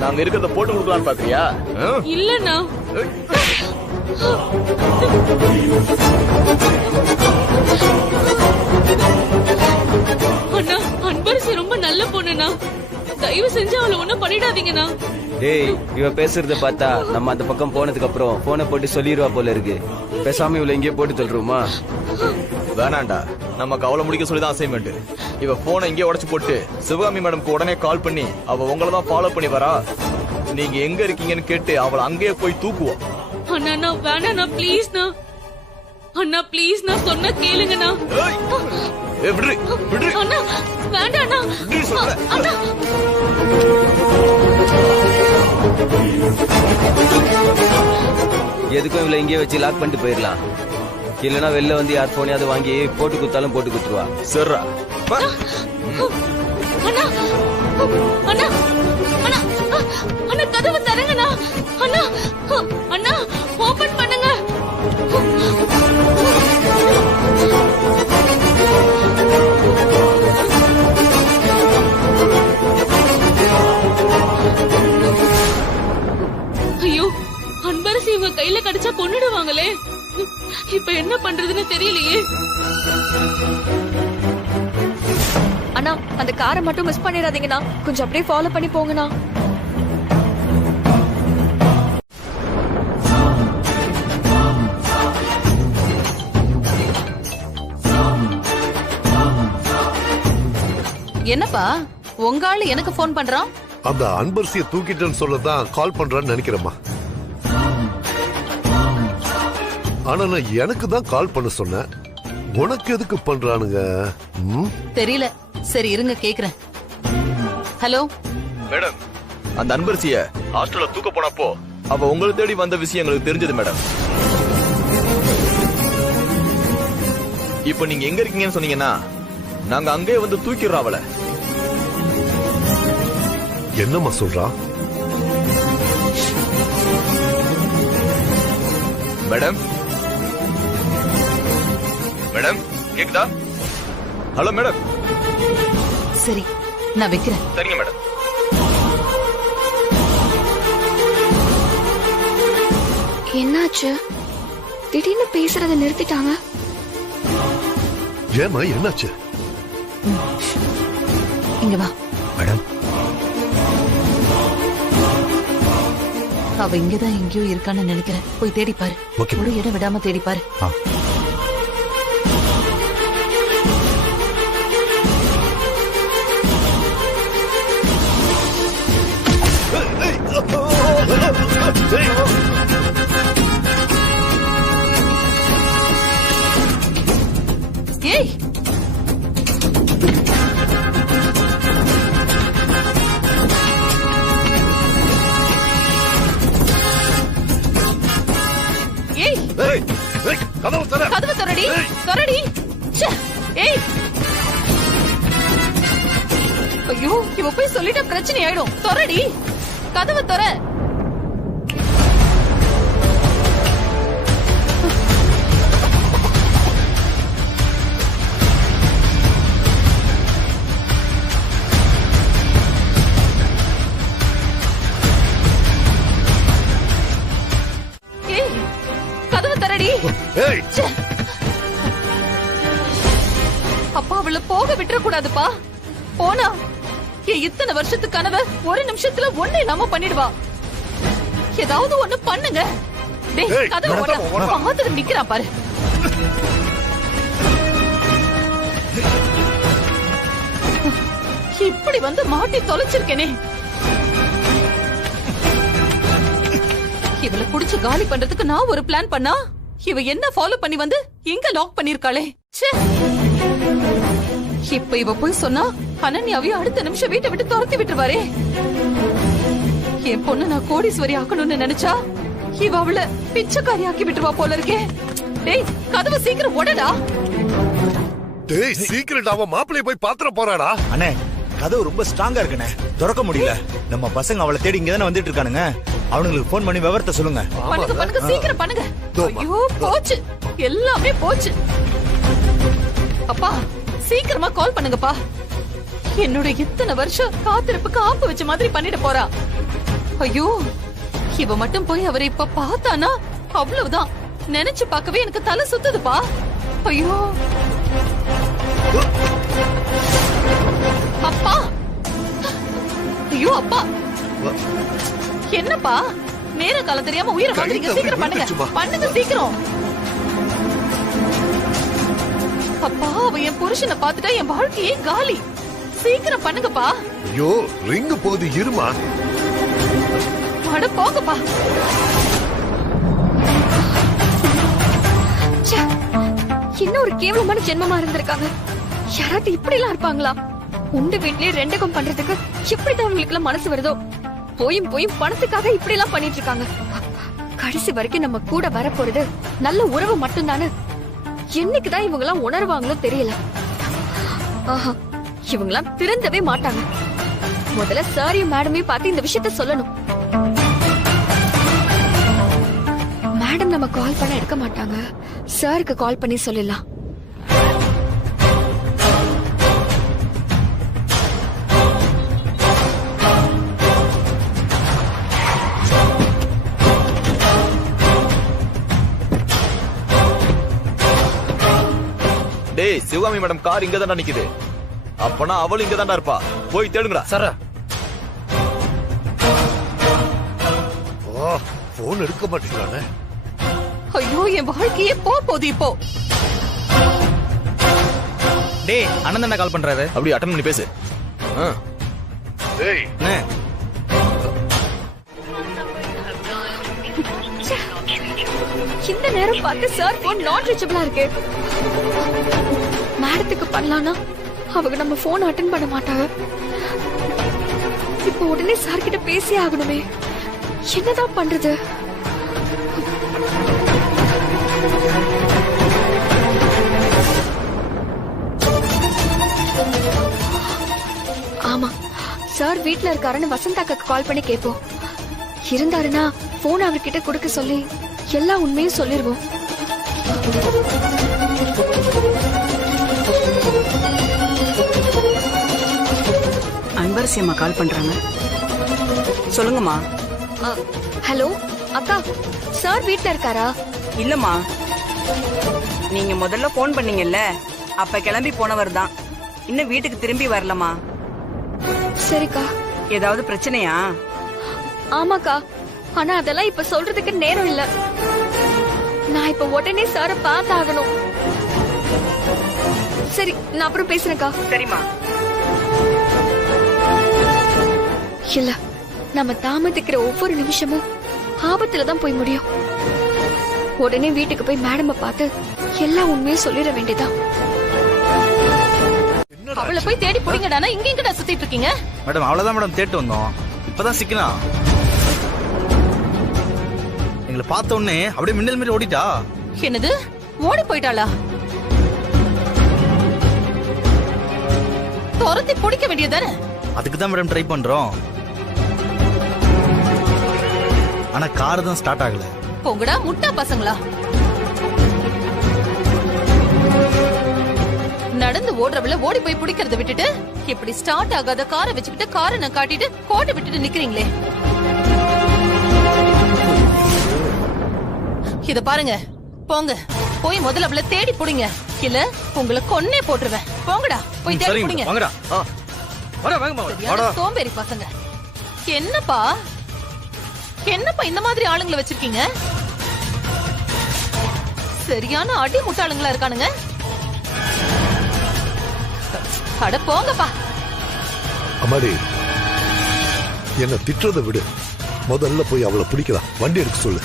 நாங்க இருக்கிறத போட்டு கொடுக்கலான்னு பாக்குறியா? இல்லண்ணா. அண்ணா, அன்பரசி ரொம்ப நல்ல பொண்ணுண்ணா. தயவு செஞ்சு அவளை ஒண்ணும் பண்ணிடாதீங்கண்ணா. டேய், இவ பேசுறத பார்த்தா நம்ம அந்த பக்கம் போனதுக்கு அப்புறம் போனை போட்டு சொல்லிடுவா போல இருக்கு. பேசாம இவளை இங்கே போட்டு சொல்றோமா? வேணாண்டா, நமக்கு அவளை முடிக்க சொல்லிதான் அசைன்மெண்ட். இவ போனை இங்கே உடைச்சு போட்டு சிவகாமி மேடம்க்கு உடனே கால் பண்ணி அவ உங்களை தான் ஃபாலோ பண்ணி வரா. நீங்க எங்க இருக்கீங்கன்னு கேட்டு அவளை அங்கேயே போய் தூக்குவோம். அண்ணா வேணாண்ணா ப்ளீஸ்ண்ணா. அண்ணா ப்ளீஸ்ண்ணா சொன்ன கேளுங்கண்ணா. விடு விடு அண்ணா வேண்டாண்ணா. அண்ணா எதுக்கும் இவளை இங்கே வச்சு லாக் பண்ணிட்டு போயிடலாம். இல்லனா வெளில வந்து யார் போனையாவது வாங்கி போட்டு குத்தாலும் போட்டு குத்துருவா. சரிடா. அண்ணா அண்ணா அண்ணா அண்ணா கதவு தரங்கண்ணா. அண்ணா அண்ணா ஓபன் பண்ணுங்க. ஐயோ அன்பரசி இவங்க கையில கடிச்சா கொன்னுடுவாங்களே. இப்ப என்ன பண்றதுன்னு தெரியலையே. அண்ணா அந்த காரை மட்டும் மிஸ் பண்ணிடாதீங்கண்ணா. கொஞ்சம் அப்படியே ஃபாலோ பண்ணி போங்கண்ணா. என்னப்பா உங்க ஆளு எனக்கு போன் பண்றான்? அந்த அன்பரசிய தூக்கிட்டேன்னு சொல்லதான் கால் பண்றான்னு நினைக்கிறேம்மா. ஆனா நான் எனக்கு தான் கால் பண்ண சொன்னேன். உனக்கு எதுக்கு பண்றானுங்க தெரியல. சரி இருங்க கேக்குறேன். ஹலோ மேடம், அந்த அன்பரசிய ஹாஸ்டல்ல தூக்க போனப்போ அவ உங்களை தேடி வந்த விஷயம் எங்களுக்கு தெரிஞ்சது மேடம். இப்ப நீங்க எங்க இருக்கீங்கன்னு சொன்னீங்கன்னா நாங்க அங்கேயே வந்து தூக்கிடுறோம் அவளை. என்னம்மா சொல்றா? மேடம் மேடம் கேக்குதா? Hello madam. சரி நான் வைக்கிறேன். சரிங்க மேடம். என்னாச்சு? திடீர்னு பேசுறத நிறுத்திட்டாங்க. ஏமா என்னாச்சு? இங்க வா மேடம். அவ இங்கதான் எங்கேயோ இருக்கான்னு நினைக்கிறேன். போய் தேடி பாரு. ஒரு இடம் விடாம தேடி பாரு. ஏய் கதவு திறடி. திறடி. ஏய் ஐயோ இவ போய் சொல்லிட்ட பிரச்சனை ஆயிடும். திறடி. கதவு திற. ஏய் கதவு திறடி. அப்பா அவளை போக விட்டுற கூடாதுப்பா. போனா என் இத்தனை வருஷத்து கனவை ஒரு நிமிஷத்துல ஒண்ணு இல்லாம பண்ணிடுவா. ஏதாவது ஒண்ணு பண்ணுங்க. டேய் கதவு பார்த்துட்டு நிக்கிறான் பாரு. இப்படி வந்து மாட்டி தொலைச்சிருக்கேனே. இவளை புடிச்சு காலி பண்றதுக்கு நான் ஒரு பிளான் பண்ணா இவ என்ன ஃபாலோ பண்ணி வந்து எங்க லாக் பண்ணிருக்காளே. இப்ப இவ போய் சொன்னா அனன்யாவையும் அடுத்த நிமிஷம் வீட்டை விட்டு துரத்தி விட்டுருவாரே. என் பொண்ணு நான் கோடீஸ்வரி ஆக்கணும்னு நினைச்சா இவ அவளை பிச்சைக்காரி ஆக்கி விட்டுருவா போல இருக்கே. டேய் கதவை சீக்கிரம் ஓடடா. டேய் சீக்கிரம் அவ மாப்பிளைய போய் பாத்திர போறாடா. அண்ணே கதவு ரொம்ப ஸ்ட்ராங்கா இருக்குண்ணே. திறக்க முடியல. நம்ம பசங்க அவளை தேடி இங்கதானே வந்துட்டு இருக்கானுங்க. அவனுங்களுக்கு போன் பண்ணி விவரத்தை சொல்லுங்க. பண்ணுங்க பண்ணுங்க சீக்கிரம் பண்ணுங்க. ஐயோ போச்சு எல்லாமே போச்சு. அப்பா சீக்கிரமா கால் பண்ணுங்கப்பா. என்னோட இத்தனை வருஷம் காத்திருப்புக்கு ஆப்பு வச்ச மாதிரி பண்ணிட்டு போறா. ஐயோ இவ மட்டும் போய் அவரை இப்ப பார்த்தானா அவ்வளவுதான். நினைச்சு பார்க்கவே எனக்கு தலை சுத்துதுப்பா. ஐயோ அப்பா. ஐயோ அப்பா என்னப்பா நேர காலம் தெரியாம உயிரை வாங்குறீங்க. சீக்கிரம் பண்ணுங்க பண்ணுங்க சீக்கிரம். அப்பா அவ என் புருஷனை பாத்துட்டா என் வாழ்க்கையே காலி. சீக்கிரம் பண்ணுங்கப்பா. ஐயோ ரிங் போகுது இருமா. அட போங்கப்பா. என்ன ஒரு கேவலமான ஜென்மமா இருந்திருக்காங்க. யாராவது இப்படி எல்லாம் இருப்பாங்களா? உண்டு வீட்லயே ரெண்டகம் பண்றதுக்கு எப்படிதான் அவங்களுக்கு எல்லாம் மனசு வருதோ. போயும் போயும் பணத்துக்காக இப்படி எல்லாம் பண்ணிட்டு இருக்காங்க. கடைசி வரைக்கும் நம்ம கூட வரப்போறது நல்ல உறவு மட்டும்தானே. என்னைக்குதான் இவங்க எல்லாம் உணர்வாங்களோ தெரியல. ஆஹா, இவங்க எல்லாம் திருந்தவே மாட்டாங்க. முதல்ல சாரியும் மேடமையும் பார்த்து இந்த விஷயத்த சொல்லணும். மேடம் நம்ம கால் பண்ண எடுக்க மாட்டாங்க. சாருக்கு கால் பண்ணி சொல்லலாம். டேய் சிவகாமி மேடம் கார் இங்க தான்டா நிக்குது. அப்பனா அவளும் இங்க தான்டா இருப்பா. போய் தேடுங்கடா. சார் போன் எடுக்க மாட்டேங்கிறானே. ஐயோ என் வாழ்க்கையே போகுது இப்போ. டேய் அண்ணன் தானே கால் பண்றாரு. அப்படி அட்டன் பண்ணி பேசு. டேய் இந்த நேரம் பார்த்து சார் போன் நாட் ரீச்சபிளா இருக்கு. மேடத்துக்கு பண்ணலாம்னா அவங்க நம்ம போன் அட்டெண்ட் பண்ண மாட்டாங்க. இப்போ உடனே சார் கிட்ட பேசி ஆகணுமே. என்னதான் பண்றது? ஆமா, சார் வீட்ல இருக்காருன்னு வசந்தாக்கு கால் பண்ணி கேட்போம். இருந்தாருன்னா போன் அவர்கிட்ட கொடுக்க சொல்லி எல்லா உண்மையும் சொல்லிருவோம். அன்பரசி அம்மா கால் பண்றாங்க. சொல்லுங்கம்மா. ஹலோ அக்கா, சார் வீட்ல இருக்காரா? இல்லம்மா, நீங்க முதல்ல போன் பண்ணீங்கல்ல, அப்ப கிளம்பி போனவர் தான். இன்னும் வீட்டுக்கு திரும்பி வரலமா. சரிக்கா. ஏதாவது பிரச்சனையா? ஆமாக்கா, ஆனா அதெல்லாம் இப்ப சொல்றதுக்கு நேரம் இல்ல. நான் இப்ப உடனே சார பார்த்தாகணும். சரி, நான் அப்புறம் பேசுறேன்க்கா. சரிம்மா. இல்ல, நம்ம தாமதிக்கிற ஒவ்வொரு நிமிஷமும் ஆபத்துலதான் போய் முடியும். உடனே வீட்டுக்கு போய் மேடம் பார்த்து எல்லா உண்மையும் சொல்லிட வேண்டியதான். அவளை போய் தேடி புடிங்கடானா இங்க எங்கடா சுத்திட்டு இருக்கீங்க? மேடம் அவ்வளவுதான் மேடம் தேட்டு வந்தோம். இப்பதான் சிக்கனா எங்களை பார்த்த உடனே அப்படியே மின்னல் மாரி ஓடிட்டா. என்னது ஓடி போயிட்டாளா? துரத்தி பிடிக்க வேண்டியதானே? அதுக்கு தான் மேடம் ட்ரை பண்றோம். ஆனா கார் தான் ஸ்டார்ட் ஆகல. போங்கடா முட்டா பசங்களா. நடந்து ஓடுறவள ஓடி போய் பிடிக்கிறத விட்டுட்டு இப்படி ஸ்டார்ட் ஆகாத காரை வச்சுக்கிட்டு காரை நான் காட்டிட்டு கோட்டை விட்டுட்டு நிக்கிறீங்களே. இத பாருங்க, போங்க போய் முதல்ல அவளை தேடி புடிங்க. இல்ல உங்களை கொன்னே போட்டுருவேன். போங்கடா போய் தேடி புடிங்க. சோம்பேறி பசங்க. என்னப்பா என்னப்பா இந்த மாதிரி ஆளுங்களை வச்சிருக்கீங்க? சரியான அடி முட்டாளுங்களா இருக்கானுங்க. அட போங்கப்பா. அம்மாடி, என்ன திட்டுறதை விடு. முதல்ல போய் அவளை பிடிக்கலாம். வண்டி எடுக்க சொல்லு.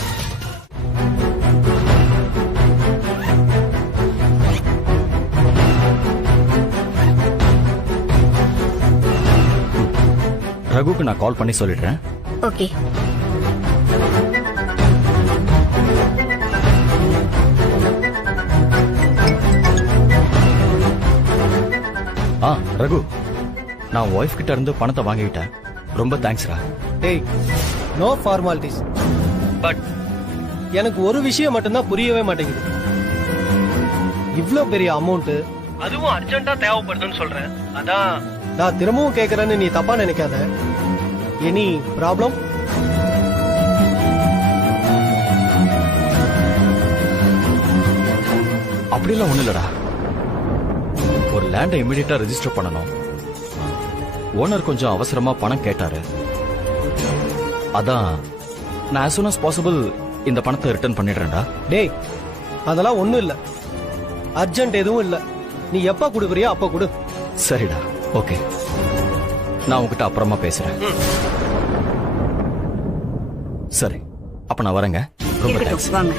ரகுக்கு நான் கால் பண்ணி சொல்லிடுறேன். ஓகே. ரகு, நான் ஒய்ஃப் கிட்ட இருந்து பணத்தை வாங்கிட்டேன். ரொம்ப தேங்க்ஸ்ரா. டேய், நோ ஃபார்மாலிட்டிஸ். பட் எனக்கு ஒரு விஷயம் மட்டும்தான் புரியவே மாட்டேங்குது. இவ்ளோ பெரிய அமௌண்ட், அதுவும் அர்ஜென்ட்டா தேவைப்படுதுன்னு சொல்றேன். அதான் நான் திரும்பவும் கேக்குறேன்னு நீ தப்பா நினைக்காத. Any problem? அப்படிலாம் ஒண்ணு இல்லடா. ஒரு லேண்டை இமிடியேட்டா ரெஜிஸ்டர் பண்ணணும். ஓனர் கொஞ்சம் அவசரமா பணம் கேட்டாரு. அதான் நான் as soon as possible இந்த பணத்தை ரிட்டர்ன் பண்ணிடுறேன்டா. டேய், அதெல்லாம் ஒண்ணும் இல்ல. அர்ஜென்ட் எதுவும் இல்ல. நீ எப்ப கொடுக்குறியோ அப்ப கொடு. சரிடா, ஓகே. நான் உங்ககிட்ட அப்புறமா பேசுறேன். சரி, அப்ப நான் வரேங்க. ரொம்ப தேங்க்ஸ். வாங்க.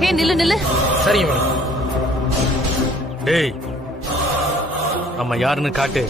ஹே நில்லு நில்லு. சரிங்க மேடம். டேய், நம்ம யாருன்னு காட்டு.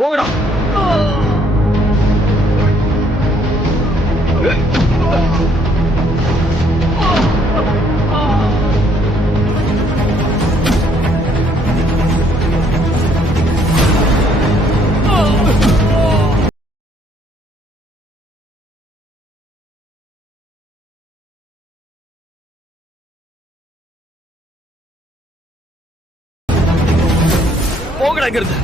போகடா. போகடாங்கிறது.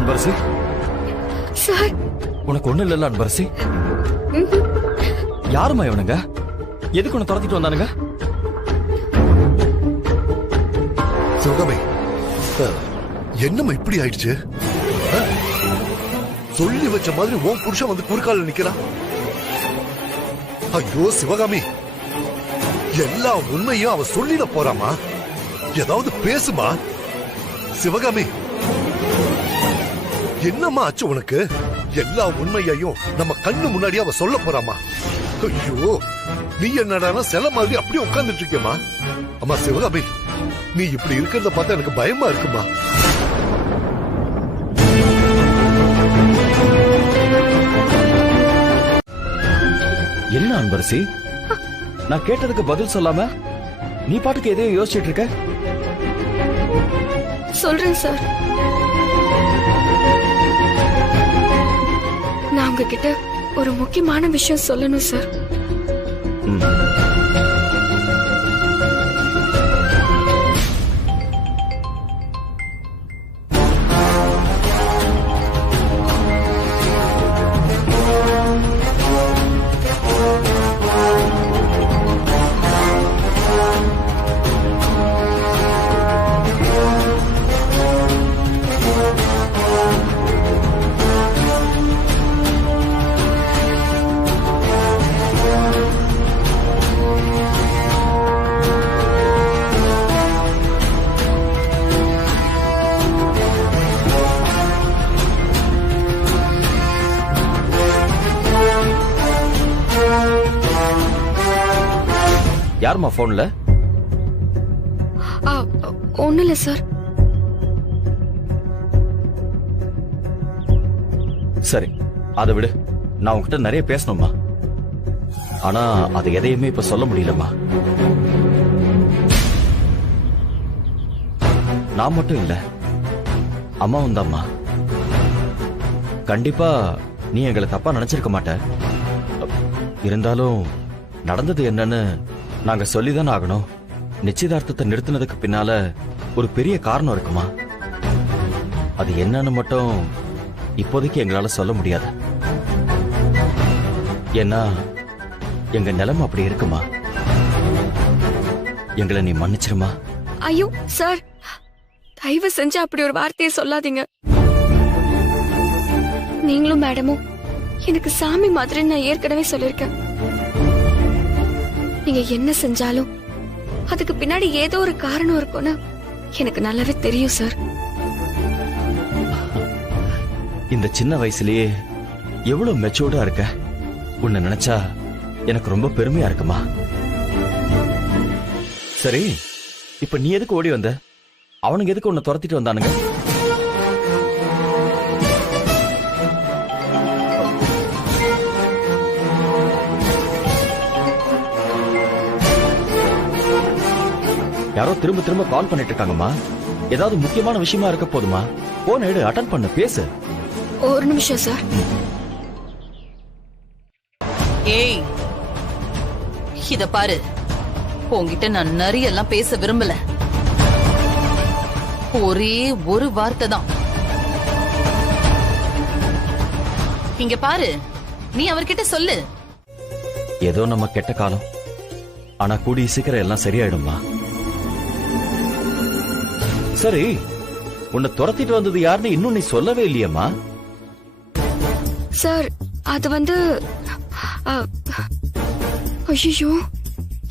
அன்பரசி, சார், உனக்கு ஒண்ணு இல்ல அன்பரசி? யாருமா இவனுங்க? எதுக்கு உன்னை துரத்திட்டு வந்தானுங்க? சிவகாமி, என்னம்மா இப்படி ஆயிடுச்சு? சொல்லி வச்ச மாதிரி உன் புருஷன் வந்து குறுக்கால நிக்கிறான். ஐயோ சிவகாமி, எல்லா உண்மையும் அவ சொல்லிட போறாமா? ஏதாவது பேசுமா சிவகாமி. என்னம்மா ஆச்சு உனக்கு? எல்லா உண்மையையும் நம்ம கண்ணு முன்னாடி அவ சொல்ல போறாமா? ஐயோ, நீ என்னடா சில மாதிரி அப்படியே உட்கார்ந்துட்டு இருக்கேம்மா. அம்மா சிவகாமி, நீ இப்படி இருக்கிறத பார்த்தா எனக்கு பயமா இருக்குமா. என்ன அன்பரசி, நான் கேட்டதுக்கு பதில் சொல்லாம நீ பாட்டுக்கு எதையோ யோசிச்சுட்டு இருக்க? சொல்றேன் சார். நான் உங்ககிட்ட ஒரு முக்கியமான விஷயம் சொல்லணும் சார். யாரும்மா போன்ல? ஒண்ணும் இல்ல சார். சரி, அதை விடு. நான் உன்கிட்ட நிறைய பேசணும்மா. ஆனா அது எதையுமே இப்ப சொல்ல முடியலம்மா. நான் மட்டும் இல்ல, அம்மாவும் தான்மா. கண்டிப்பா நீ எங்களை தப்பா நினைச்சிருக்க மாட்ட. இருந்தாலும் நடந்தது என்னன்னு நாங்க சொல்லிதானே ஆகணும். நிச்சயதார்த்தத்தை நிறுத்தினதுக்கு பின்னால ஒரு பெரிய காரணம் இருக்குமா? அது என்னன்னு மட்டும் இப்போதைக்கு எங்களால சொல்ல முடியாது. ஏன்னா எங்க நிலைமை அப்படி இருக்குமா. எங்களை நீ மன்னிச்சிருமா. ஐயோ சார், தயவு செஞ்சு அப்படி ஒரு வார்த்தையை சொல்லாதீங்க. நீங்களும் மேடமும் எனக்கு சாமி மாதிரி நான் ஏற்கனவே சொல்லிருக்கேன். நீங்க என்ன செஞ்சாலும் அதுக்கு பின்னாடி ஏதோ ஒரு காரணம் இருக்கும்னு எனக்கு நல்லாவே தெரியும் சார். இந்த சின்ன வயசுலயே எவ்வளவு மெச்சூர்டா இருக்க. உன்னை நினைச்சா எனக்கு ரொம்ப பெருமையா இருக்குமா. சரி, இப்ப நீ எதுக்கு ஓடி வந்த? அவனுங்க எதுக்கு உன்னை துரத்திட்டு வந்தானுங்க? யாரோ திரும்ப திரும்ப கால் பண்ணிட்டு இருக்காங்கம்மா. ஏதாவது முக்கியமான விஷயமா இருக்க போதுமா? போன் எடு, அட்டெண்ட் பண்ணு, பேசு. ஒரு நிமிஷம் சார். ஏய், இத பாரு, உன்கிட்ட நான் நிறைய எல்லாம் பேச விரும்பல. ஒரே ஒரு வார்த்தை தான். இங்க பாரு, நீ அவர்கிட்ட சொல்லு. ஏதோ நம்ம கெட்ட காலம், ஆனா கூடிய சீக்கிரம் எல்லாம் சரியாயிடுமா. சரி, உன்னை துரத்திட்டு வந்தது யாருன்னு இன்னும் நீ சொல்லவே இல்லையம்மா. சார் அது வந்து ஐயோ,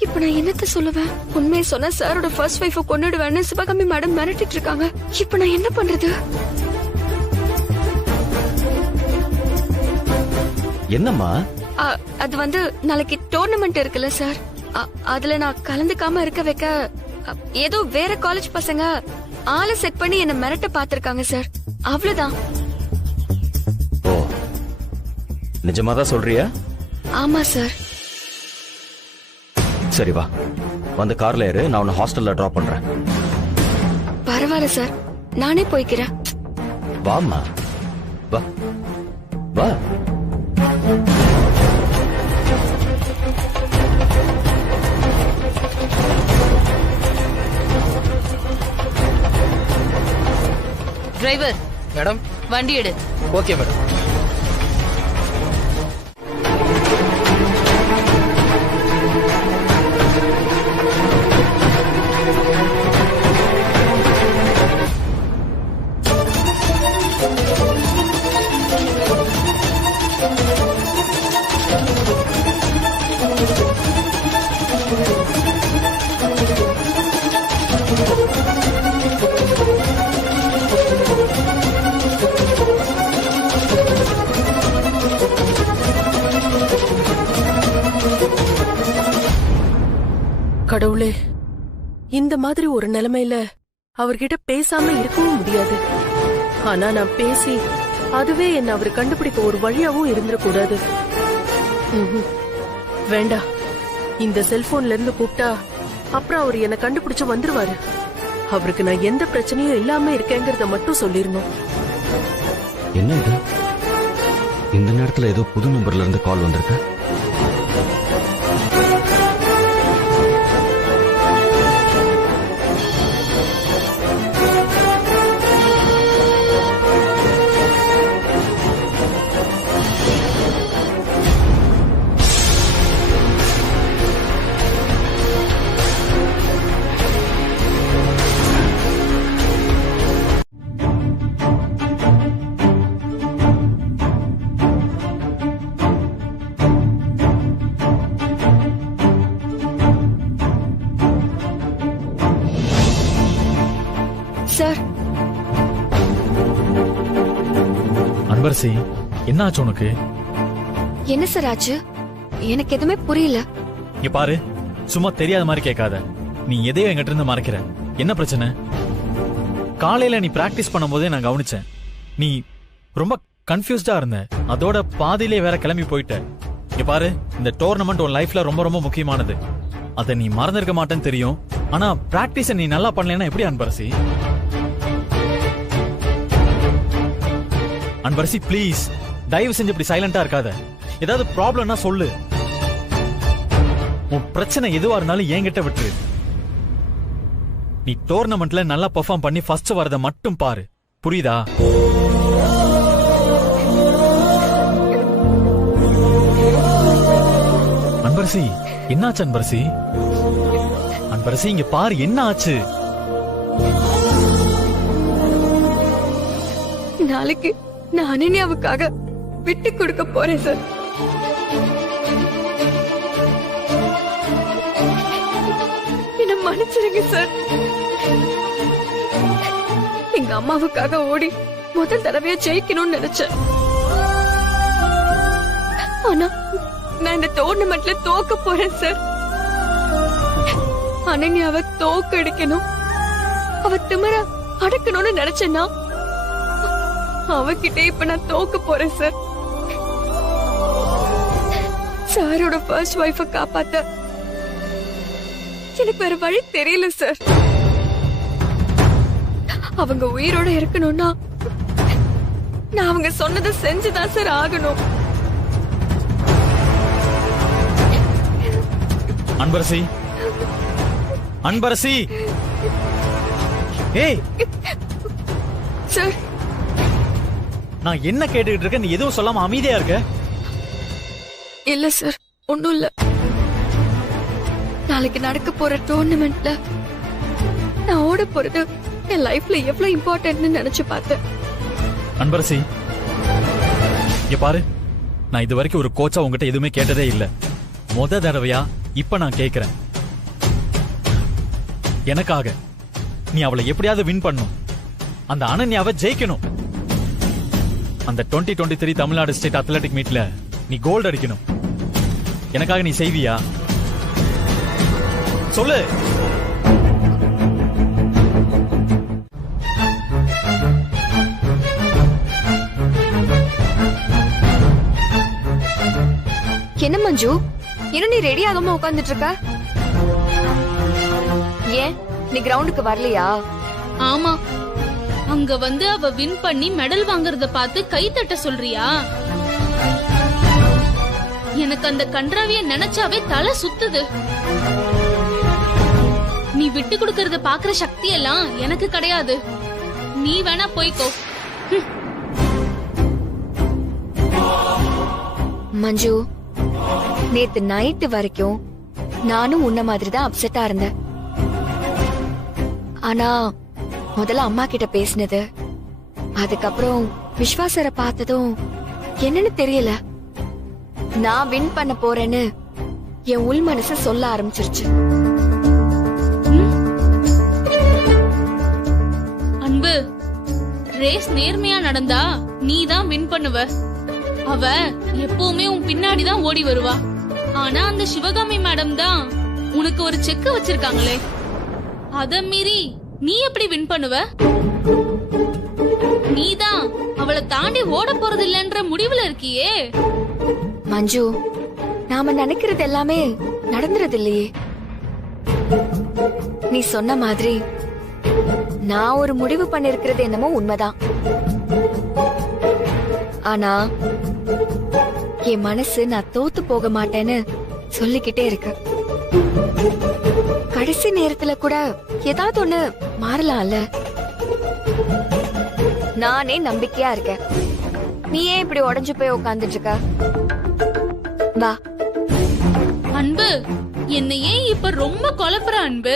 இப்ப நான் என்னத்த சொல்லுவேன்? உண்மையை சொன்ன சாரோட ஃபர்ஸ்ட் வைஃபை கொன்னுடுவேன்னு சிவகாமி மேடம் மிரட்டிட்டு இருக்காங்க. இப்ப நான் என்ன பண்றது? என்னம்மா? அது வந்து நாளைக்கு டோர்னமெண்ட் இருக்குல்ல சார், அதுல நான் கலந்துக்காம இருக்க வைக்க ஏதோ வேற காலேஜ் பசங்க ஆளை செட் பண்ணி என்ன மிரட்ட பாத்திருக்காங்க சார். அவ்வளவுதான். ஓ, நிஜமாதான் சொல்றியா? ஆமா சார். சரி வா, வந்து கார்ல ஏறு, நான் உன்னை ஹாஸ்டல்ல டிராப் பண்றேன். பரவாயில்ல சார், நானே போய்க்கிறேன். வாம்மா, வா வா. டிரைவர் மேடம், வண்டி எடு. Okay madam. கடவுளே, இந்த மாதிரி ஒரு நிலைமையில அவர்கிட்ட பேசாம இருக்கவும் முடியாது. ஆனா நான் பேசி அதுவே என்ன அவர் கண்டுபிடிக்க ஒரு வழியாவும் இருந்துடக்கூடாது. வேண்டாம், இந்த செல்போன்ல இருந்து கூப்பிட்டா அப்புறம் அவர் என்ன கண்டுபிடிச்சு வந்துருவாரு. அவருக்கு நான் எந்த பிரச்சனையும் இல்லாம இருக்கேங்கிறத மட்டும் சொல்லிடணும். என்ன இது? இந்த நேரத்துல ஏதோ புது நம்பர்ல இருந்து கால் வந்திருக்கு. சார், அன்பரசி, என்ன ஆச்சு உனக்கு? என்ன சார் ஆச்சு? எனக்கு எதுவுமே புரியல. இங்க பாரு, சும்மா தெரியாத மாதிரி கேட்காத. நீ எதையோ என்கிட்ட இருந்து மறைக்கிற. என்ன பிரச்சனை? காலையில நீ பிராக்டிஸ் பண்ணும்போதே நான் கவனிச்சேன். நீ ரொம்ப கன்ஃபியூஸ்டா இருந்த. அதோட பாதியிலே வேற கிளம்பி போயிட்ட. இங்க பாரு, இந்த டோர்னமெண்ட் உன் லைஃப்ல ரொம்ப ரொம்ப முக்கியமானது. அதை நீ மறந்திருக்க மாட்டேன்னு தெரியும். ஆனா பிராக்டிஸ நீ நல்லா பண்ணலன்னா எப்படி அன்பரசி? அன்பரசி ப்ளீஸ், தயவு செஞ்சு இப்படி சைலண்டா இருக்காத. ஏதாவது ப்ராப்ளம்னா சொல்லு. உன் பிரச்சனை எதுவா இருந்தாலும் என்கிட்ட விட்டுரு. நீ டோர்னமெண்ட்ல நல்லா பெர்ஃபார்ம் பண்ணி ஃபர்ஸ்ட் வரத மட்டும் பாரு. புரியுதா? அன்பரசி, என்னாச்சு அன்பரசி? அன்பரசி இங்க பாரு, என்ன ஆச்சு? நாளைக்கு நான் அனன்யாவுக்காக விட்டு கொடுக்க போறேன் சார். என்ன மன்னிச்சிருங்க சார். எங்க அம்மாவுக்காக ஓடி முதல் தடவையா ஜெயிக்கணும்னு நினைச்சேன். ஆனா நான் இந்த டோர்னமெண்ட்ல தோக்க போறேன் சார். அனன்யாவை தோக்கடிக்கணும், அவ திமிர அடக்கணும்னு நினைச்சேன்னா அவகிட்ட இப்ப நான் தோக்க போறேன் சார். சாரோட ஃபர்ஸ்ட் வைஃப காப்பாத்த எனக்கு வேற வழி தெரியல சார். அவங்க உயிரோட இருக்கணும்னா நான் அவங்க சொன்னதை செஞ்சுதான் சார் ஆகணும். அன்பரசி, அன்பரசி, ஏய் சார், நான் என்ன கேட்டுக்கிட்டு இருக்கேன்? நீ எதுவும் சொல்லாம அமைதியா இருக்க? இல்ல சார், ஒண்ணும் இல்ல. நாளைக்கு நடக்க போற டோர்னமெண்ட்ல நான் ஓட போறது என் லைஃப்ல எவ்வளவு இம்பார்ட்டன்ட்னு நினைச்சு பார்த்தேன். அன்பரசி, இங்க பாரு, நான் இது வரைக்கும் ஒரு கோச்சா உங்ககிட்ட எதுவுமே கேட்டதே இல்ல. முத தடவையா இப்ப நான் கேக்குறேன். எனக்காக நீ அவளை எப்படியாவது வின் பண்ணும். அந்த அனன்யாவை ஜெயிக்கணும். அந்த 2023 தமிழ்நாடு ஸ்டேட் அத்லெட்டிக் மீட்ல நீ கோல்டு அடிக்கணும். எனக்காக நீ செய்வியா? சொல்லு. என்ன மஞ்சு, இன்னும் நீ ரெடி ஆகாம உட்கார்ந்துட்டு இருக்க? ஏன் நீ கிரவுண்டுக்கு வரலையா? ஆமா, அங்க வந்து அவ வின் பண்ணி மெடல் வாங்குறத பார்த்து கை தட்ட சொல்றியா? எனக்கு அந்த கன்றாவிய நினைச்சாவே தலை சுத்துது. நீ விட்டு கொடுக்கறத பாக்குற சக்தி எல்லாம் எனக்கு கிடையாது. நீ வேணா போய்க்கோ. மஞ்சு, நேத்து நைட்டு வரைக்கும் நானும் உன்ன மாதிரி தான் அப்செட்டா இருந்தேன். ஆனா முதல்ல அம்மா கிட்ட பேசினது, அதுக்கப்புறம் விஸ்வாசரை பார்த்ததும் என்னன்னு தெரியல, நான் வின் பண்ண போறேன்னு என் உள் மனசு சொல்ல ஆரம்பிச்சிருச்சு. அன்பு, ரேஸ் நேர்மையா நடந்தா நீ தான் வின் பண்ணுவ. அவ எப்பவுமே உன் பின்னாடிதான் ஓடி வருவா. ஆனா அந்த சிவகாமி மேடம் தான் உனக்கு ஒரு செக் வச்சிருக்காங்களே, அத மீறி நீ எப்படி வின் பண்ணுவ? நீதான் அவளை தாண்டி ஓட போறது இல்லன்ற முடிவுல இருக்கியே. மஞ்சு, நாம நினைக்கிறது எல்லாமே நடந்துறது இல்லையே. நீ சொன்ன மாதிரி நான் ஒரு முடிவு பண்ணிருக்கிறது என்னமோ உண்மைதான். ஆனா என் மனசு நான் தோத்து போக மாட்டேன்னு சொல்லிக்கிட்டே இருக்கு. கடைசி நேரத்துல கூட ஏதாவது ஒண்ணு மாறலாம்ல. நானே நம்பிக்கையா இருக்கேன். நீ ஏன் இப்படி உடைஞ்சு போய் உட்கார்ந்துட்டு இருக்க? வா. அன்பு, என்ன ஏன் இப்ப ரொம்ப குழப்புற அன்பு?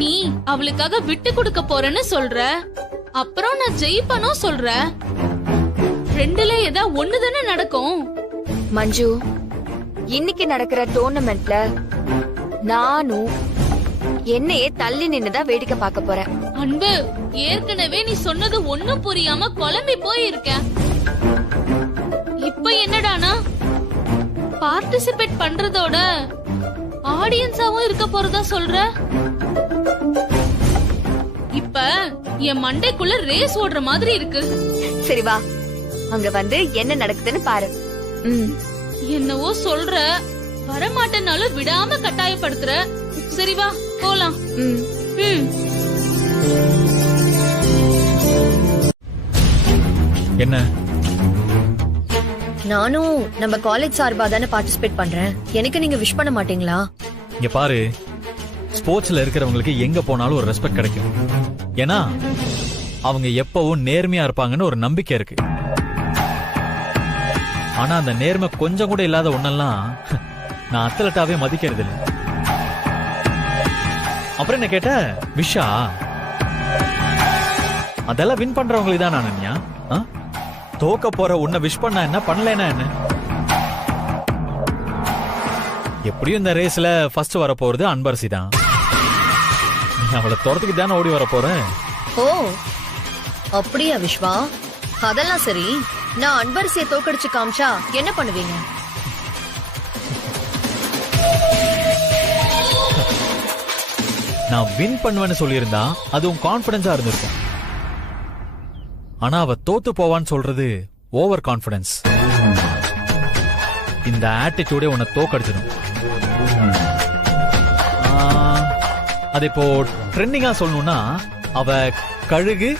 நீ அவளுக்காக விட்டு கொடுக்க போறேன்னு சொல்ற, அப்புறம் நான் ஜெயிப்பனும் சொல்ற. ரெண்டுல ஏதா ஒண்ணுதானே நடக்கும். மஞ்சு, இன்னைக்கு நடக்கிற டோர்னமெண்ட்ல நானும் என்னையே தள்ளி நின்னுதான் வேடிக்கை பார்க்க போறேன். அன்பு, ஏற்கனவே நீ சொன்னது ஒண்ணும் புரியாம குழம்பி போயிருக்க. இப்ப என்னடானா பார்ட்டிசிபேட் பண்றதோட ஆடியன்ஸாவும் இருக்க போறதா சொல்ற? இப்ப என் மண்டைக்குள்ள ரேஸ் ஓடுற மாதிரி இருக்கு. சரி வா, அங்க வந்து என்ன நடக்குதுன்னு பாரு. என்னவோ சொல்ற, வரமாட்டேனாலும் விடாம கட்டாயப்படுத்துற. சரி வா போலாம். என்ன? நானும் நம்ம காலேஜ் சார்பா தானே பார்ட்டிசிபேட் பண்றேன். எனக்கு நீங்க விஷ் பண்ண மாட்டீங்களா? இங்க பாரு, ஸ்போர்ட்ஸ்ல இருக்கிறவங்களுக்கு எங்க போனாலும் ஒரு ரெஸ்பெக்ட் கிடைக்கும். ஏன்னா அவங்க எப்பவும் நேர்மையா இருப்பாங்கன்னு ஒரு நம்பிக்கை இருக்கு. ஆனா அந்த நேர்மை கொஞ்சம் கூட இல்லாத ஒன்னெல்லாம் நான் அத்லட்டாவே மதிக்கிறது இல்லை. அப்புறம் என்ன கேட்ட விஷா, அதெல்லாம் வின் பண்றவங்களுக்கு தான் அனன்யா. தோக்க போற உன்னை விஷ் பண்ணா என்ன, பண்ணலனா என்ன? எப்படியும் இந்த ரேஸ்ல ஃபர்ஸ்ட் வர போறது அன்பரசி தான். நீ அவளை துரத்துக்கு தானே ஓடி வர போற. ஓ அப்படியா விஸ்வா? அதெல்லாம் சரி, நான் அன்பரசியை தோக்கடிச்சு காமிச்சா என்ன பண்ணுவீங்க? நான் வின் பண்ணுவேன்னு சொல்லியிருந்தா அதுவும் கான்பிடன்ஸா இருந்திருக்கும். ஆனா அவ தோத்து போவான்னு சொல்றது ஓவர் கான்பிடன்ஸ். இந்த ஆட்டிடியூடே உன்னை தோக்கடிச்சிடும். அது இப்போ ட்ரெண்டிங்கா சொல்லணும்னா, அவ கழுகு,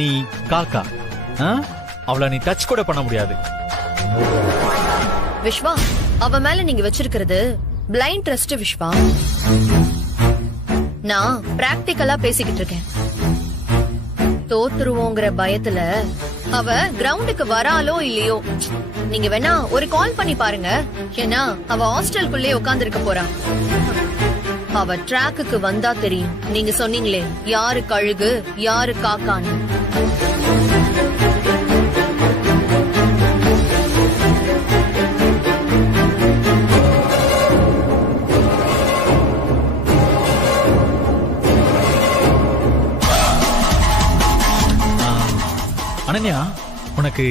நீ காக்கா. அவளை நீ டச் கூட பண்ண முடியாது. விஸ்வா, அவ மேல நீங்க வச்சிருக்கிறது பிளைண்ட் ட்ரஸ்ட் விஸ்வா. நான் பிராக்டிகலா பேசிக்கிட்டு இருக்கேன். தோத்துருவோங்கிற பயத்துல அவ கிரவுண்டுக்கு வராலோ இல்லையோ, நீங்க வேணா ஒரு கால் பண்ணி பாருங்க. ஏன்னா அவ ஹாஸ்டலுக்குள்ளே உட்கார்ந்து இருக்க போறா. அவ ட்ராக்குக்கு வந்தா தெரியும். நீங்க சொன்னீங்களே யாரு கழுகு யாரு காக்கான்னு. அனன்யா, உனக்கு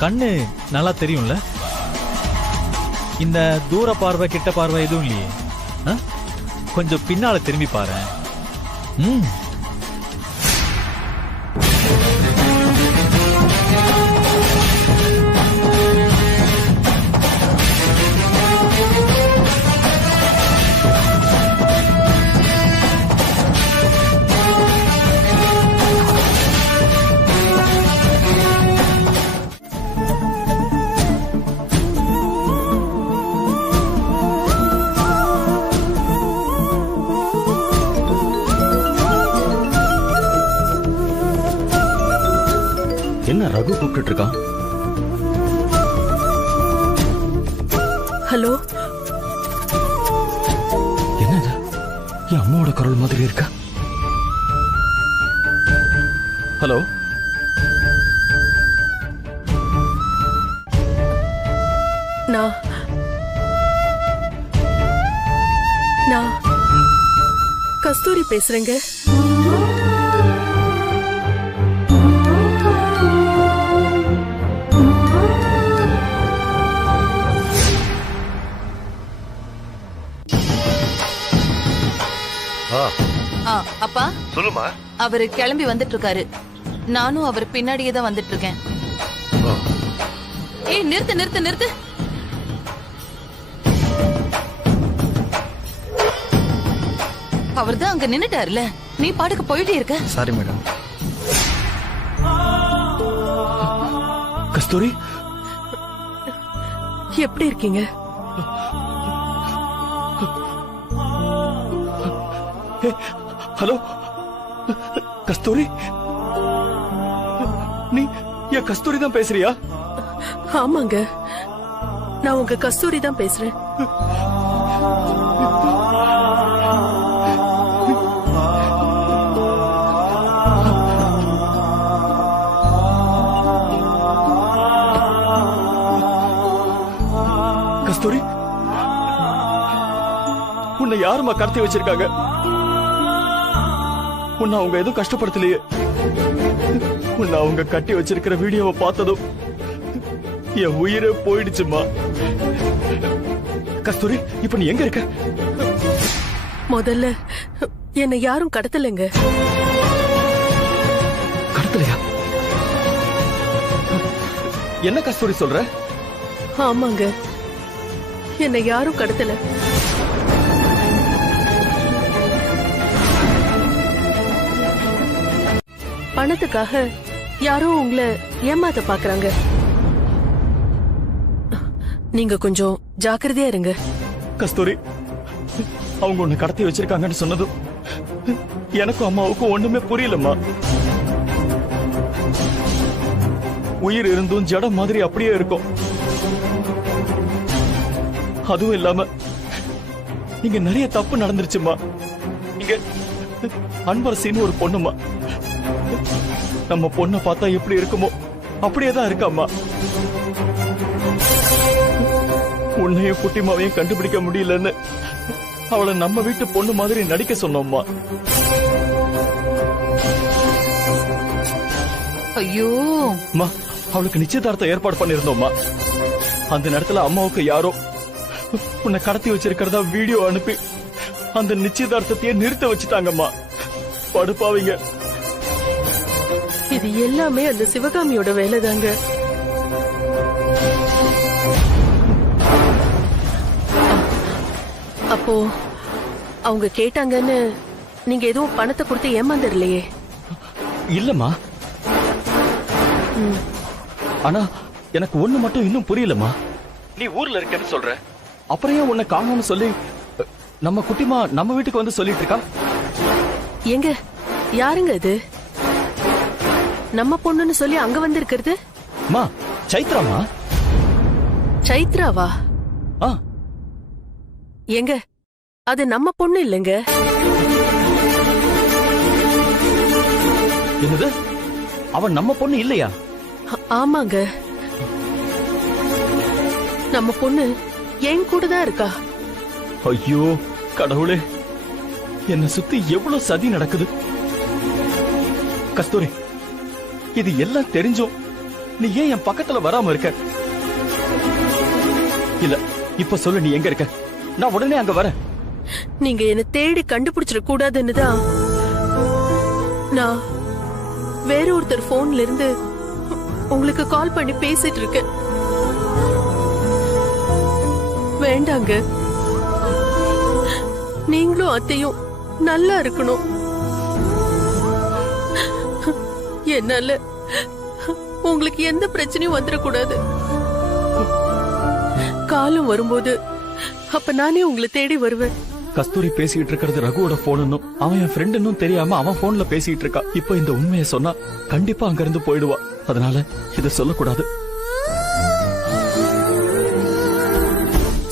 கண்ணு நல்லா தெரியும்ல? இந்த தூர பார்வை கிட்ட பார்வை எதுவும் இல்லையே. கொஞ்சம் பின்னால திரும்பி பாரு. என்ன ரகு கூப்பிட்டு இருக்கான்? ஹலோ, என்னது? என் அம்மாவோட குரல் மாதிரி இருக்கா? ஹலோ, நான் கஸ்தூரி பேசுறேங்க. அப்பா சொல்லுமா. அவரு கிளம்பி வந்துட்டு இருக்காரு. நானும் அவர் பின்னாடியே தான் வந்துட்டு இருக்கேன். ஏய் நிறுத்து நிறுத்து நிறுத்து. அவர் தான் அங்க நின்னுட்டாருல, நீ பாட்டுக்கு போயிட்டே இருக்க. Sorry madam. கஸ்தூரி, எப்படி இருக்கீங்க? ஹலோ கஸ்தூரி, நீ என் கஸ்தூரி தான் பேசுறியா? ஆமாங்க, நான் உங்க கஸ்தூரி தான் பேசுறேன். கஸ்தூரி, உன்னை யாருமா கடத்தி வச்சிருக்காங்க? உன்னை அவங்க எதுவும் கஷ்டப்படுத்தலையே. உன்னை அவங்க கட்டி வச்சிருக்கிற வீடியோவை பார்த்ததும் என் உயிரே போயிடுச்சுமா. கஸ்தூரி, இப்ப நீ எங்க இருக்க? முதல்ல என்னை யாரும் கடத்தலைங்க. கடத்தலையா? என்ன கஸ்தூரி சொல்ற? ஆமாங்க, என்னை யாரும் கடத்தல. பணத்துக்காக யாரோ உங்களை ஏமாத்த பாக்குறாங்க. நீங்க கொஞ்சம் ஜாக்கிரதையா இருங்க. கஸ்தூரி, அவங்க உன்னை கடத்தி வச்சிருக்காங்கன்னு சொன்னதும் எனக்கும் அம்மாவுக்கும் ஒண்ணுமே புரியலம்மா. உயிர் இருந்தும் ஜடம் மாதிரி அப்படியே இருக்கும். அதுவும் இல்லாம இங்க நிறைய தப்பு நடந்துருச்சுமா. இங்க அன்பரசின்னு ஒரு பொண்ணுமா, நம்ம பொண்ணை பார்த்தா எப்படி இருக்குமோ அப்படியேதான் இருக்காம்மா. உன்னையும் குட்டிமாவையும் கண்டுபிடிக்க முடியலன்னு அவளை நம்ம வீட்டு பொண்ணு மாதிரி நடிக்க சொன்னோம்மா. ஐயோ, அவளுக்கு நிச்சயதார்த்தம் ஏற்பாடு பண்ணிருந்தோம்மா. அந்த நேரத்துல அம்மாவுக்கு யாரோ உன்னை கடத்தி வச்சிருக்கிறதா வீடியோ அனுப்பி அந்த நிச்சயதார்த்தத்தையே நிறுத்த வச்சுட்டாங்கம்மா. படுப்பாவீங்க. இது எல்லாமே அந்த சிவகாமியோட வேலைதாங்க. அப்போ அவங்க கேட்டாங்கன்னு நீங்க எதுவும் பணத்தை கொடுத்து ஏமாந்துடலையே? இல்லம்மா. ஆனா எனக்கு ஒண்ணு மட்டும் இன்னும் புரியலம்மா. நீ ஊர்ல இருக்கேன்னு சொல்ற, அப்புறம் ஏன் உன்னை காணோம்னு சொல்லி நம்ம குட்டிமா நம்ம வீட்டுக்கு வந்து சொல்லிட்டு இருக்கா? எங்க யாருங்க இது? நம்ம பொண்ணுன்னு சொல்லி அங்க வந்து இருக்கிறது? மா, சைத்ராமா. சைத்ராவா? எங்க அது நம்ம பொண்ணு இல்லைங்க. என்னது? அவன் நம்ம பொண்ணு இல்லையா? ஆமாங்க, நம்ம பொண்ணு என் கூட தான் இருக்கா. ஐயோ கடவுளே, என்ன சுத்தி எவ்வளவு சதி நடக்குது. கஸ்தூரி, இது எல்லாம் தெரிஞ்சும் நீ ஏன் என் பக்கத்துல வராம இருக்க? இல்ல, இப்ப சொல்லு, நீ எங்க இருக்க? நான் உடனே அங்க வரேன். நீங்க என்ன தேடி கண்டுபிடிச்சிட கூடாதுன்னு தான் நான் வேற ஒருத்தர் போன்ல இருந்து உங்களுக்கு கால் பண்ணி பேசிட்டு இருக்கேன். வேண்டாங்க, நீங்களும் அத்தையும் நல்லா இருக்கணும். என்னால உங்களுக்கு எந்த பிரச்சனையும் வந்துடக்கூடாது. காலம் வரும்போது அப்ப நானே உங்களை தேடி வருவேன். கஸ்தூரி பேசிட்டு இருக்கிறது ரகுவோட போன், அவன் என் ஃப்ரெண்டுன்னு தெரியாம அவன் போன்ல பேசிட்டு இருக்கா. இப்ப இந்த உண்மையை சொன்னா கண்டிப்பா அங்க இருந்து போயிடுவா. அதனால இத சொல்லக்கூடாது.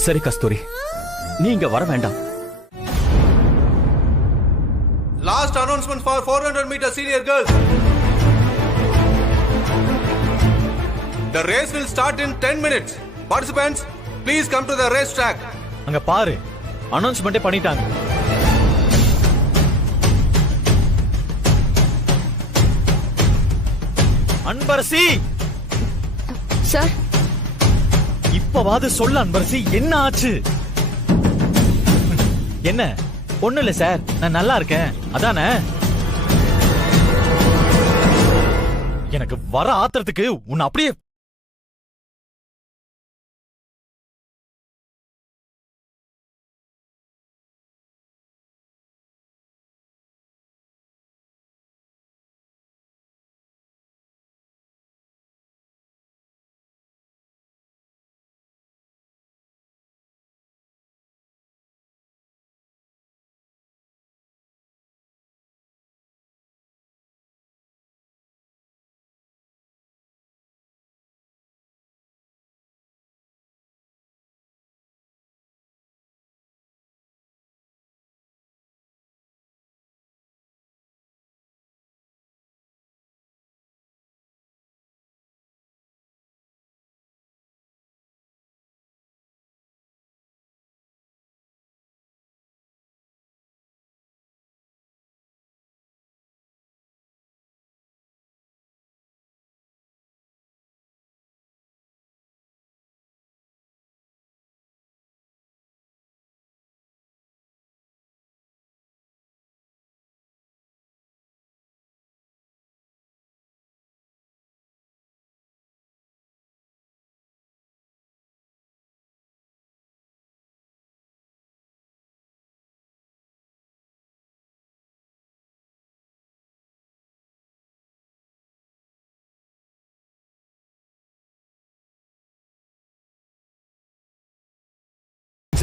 சரி கஸ்தூரி, நீ இங்க வர வேண்டாம். Last announcement for 400 meter senior girls. The race will start in 10 minutes. Participants, please come to the race track. அங்க பாரு, அனௌன்ஸ்மெண்டே பண்ணிட்டாங்க. அன்பரசி சார், இப்பவாது சொல்ல அன்பரசி, என்ன ஆச்சு? என்ன? ஒண்ணு இல்ல சார், நான் நல்லா இருக்கேன் அதானே. எனக்கு வர ஆத்திரத்துக்கு உன்னை அப்படியே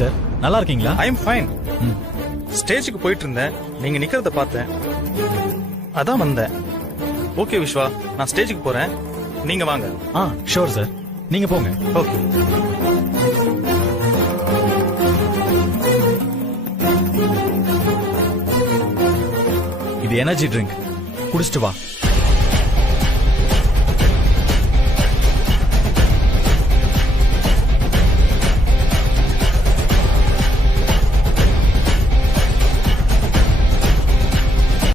சார் நல்லா இருக்கீங்களா? I am fine. ஸ்டேஜுக்கு போயிட்டு இருந்தேன், நீங்க நிக்கிறத பார்த்தேன், அதான் வந்தேன். ஓகே விஸ்வா, நான் ஸ்டேஜுக்கு போறேன், நீங்க வாங்க. ஷோர் சார், நீங்க போங்க. ஓகே. இது எனர்ஜி ட்ரிங்க், குடிச்சிட்டு வா.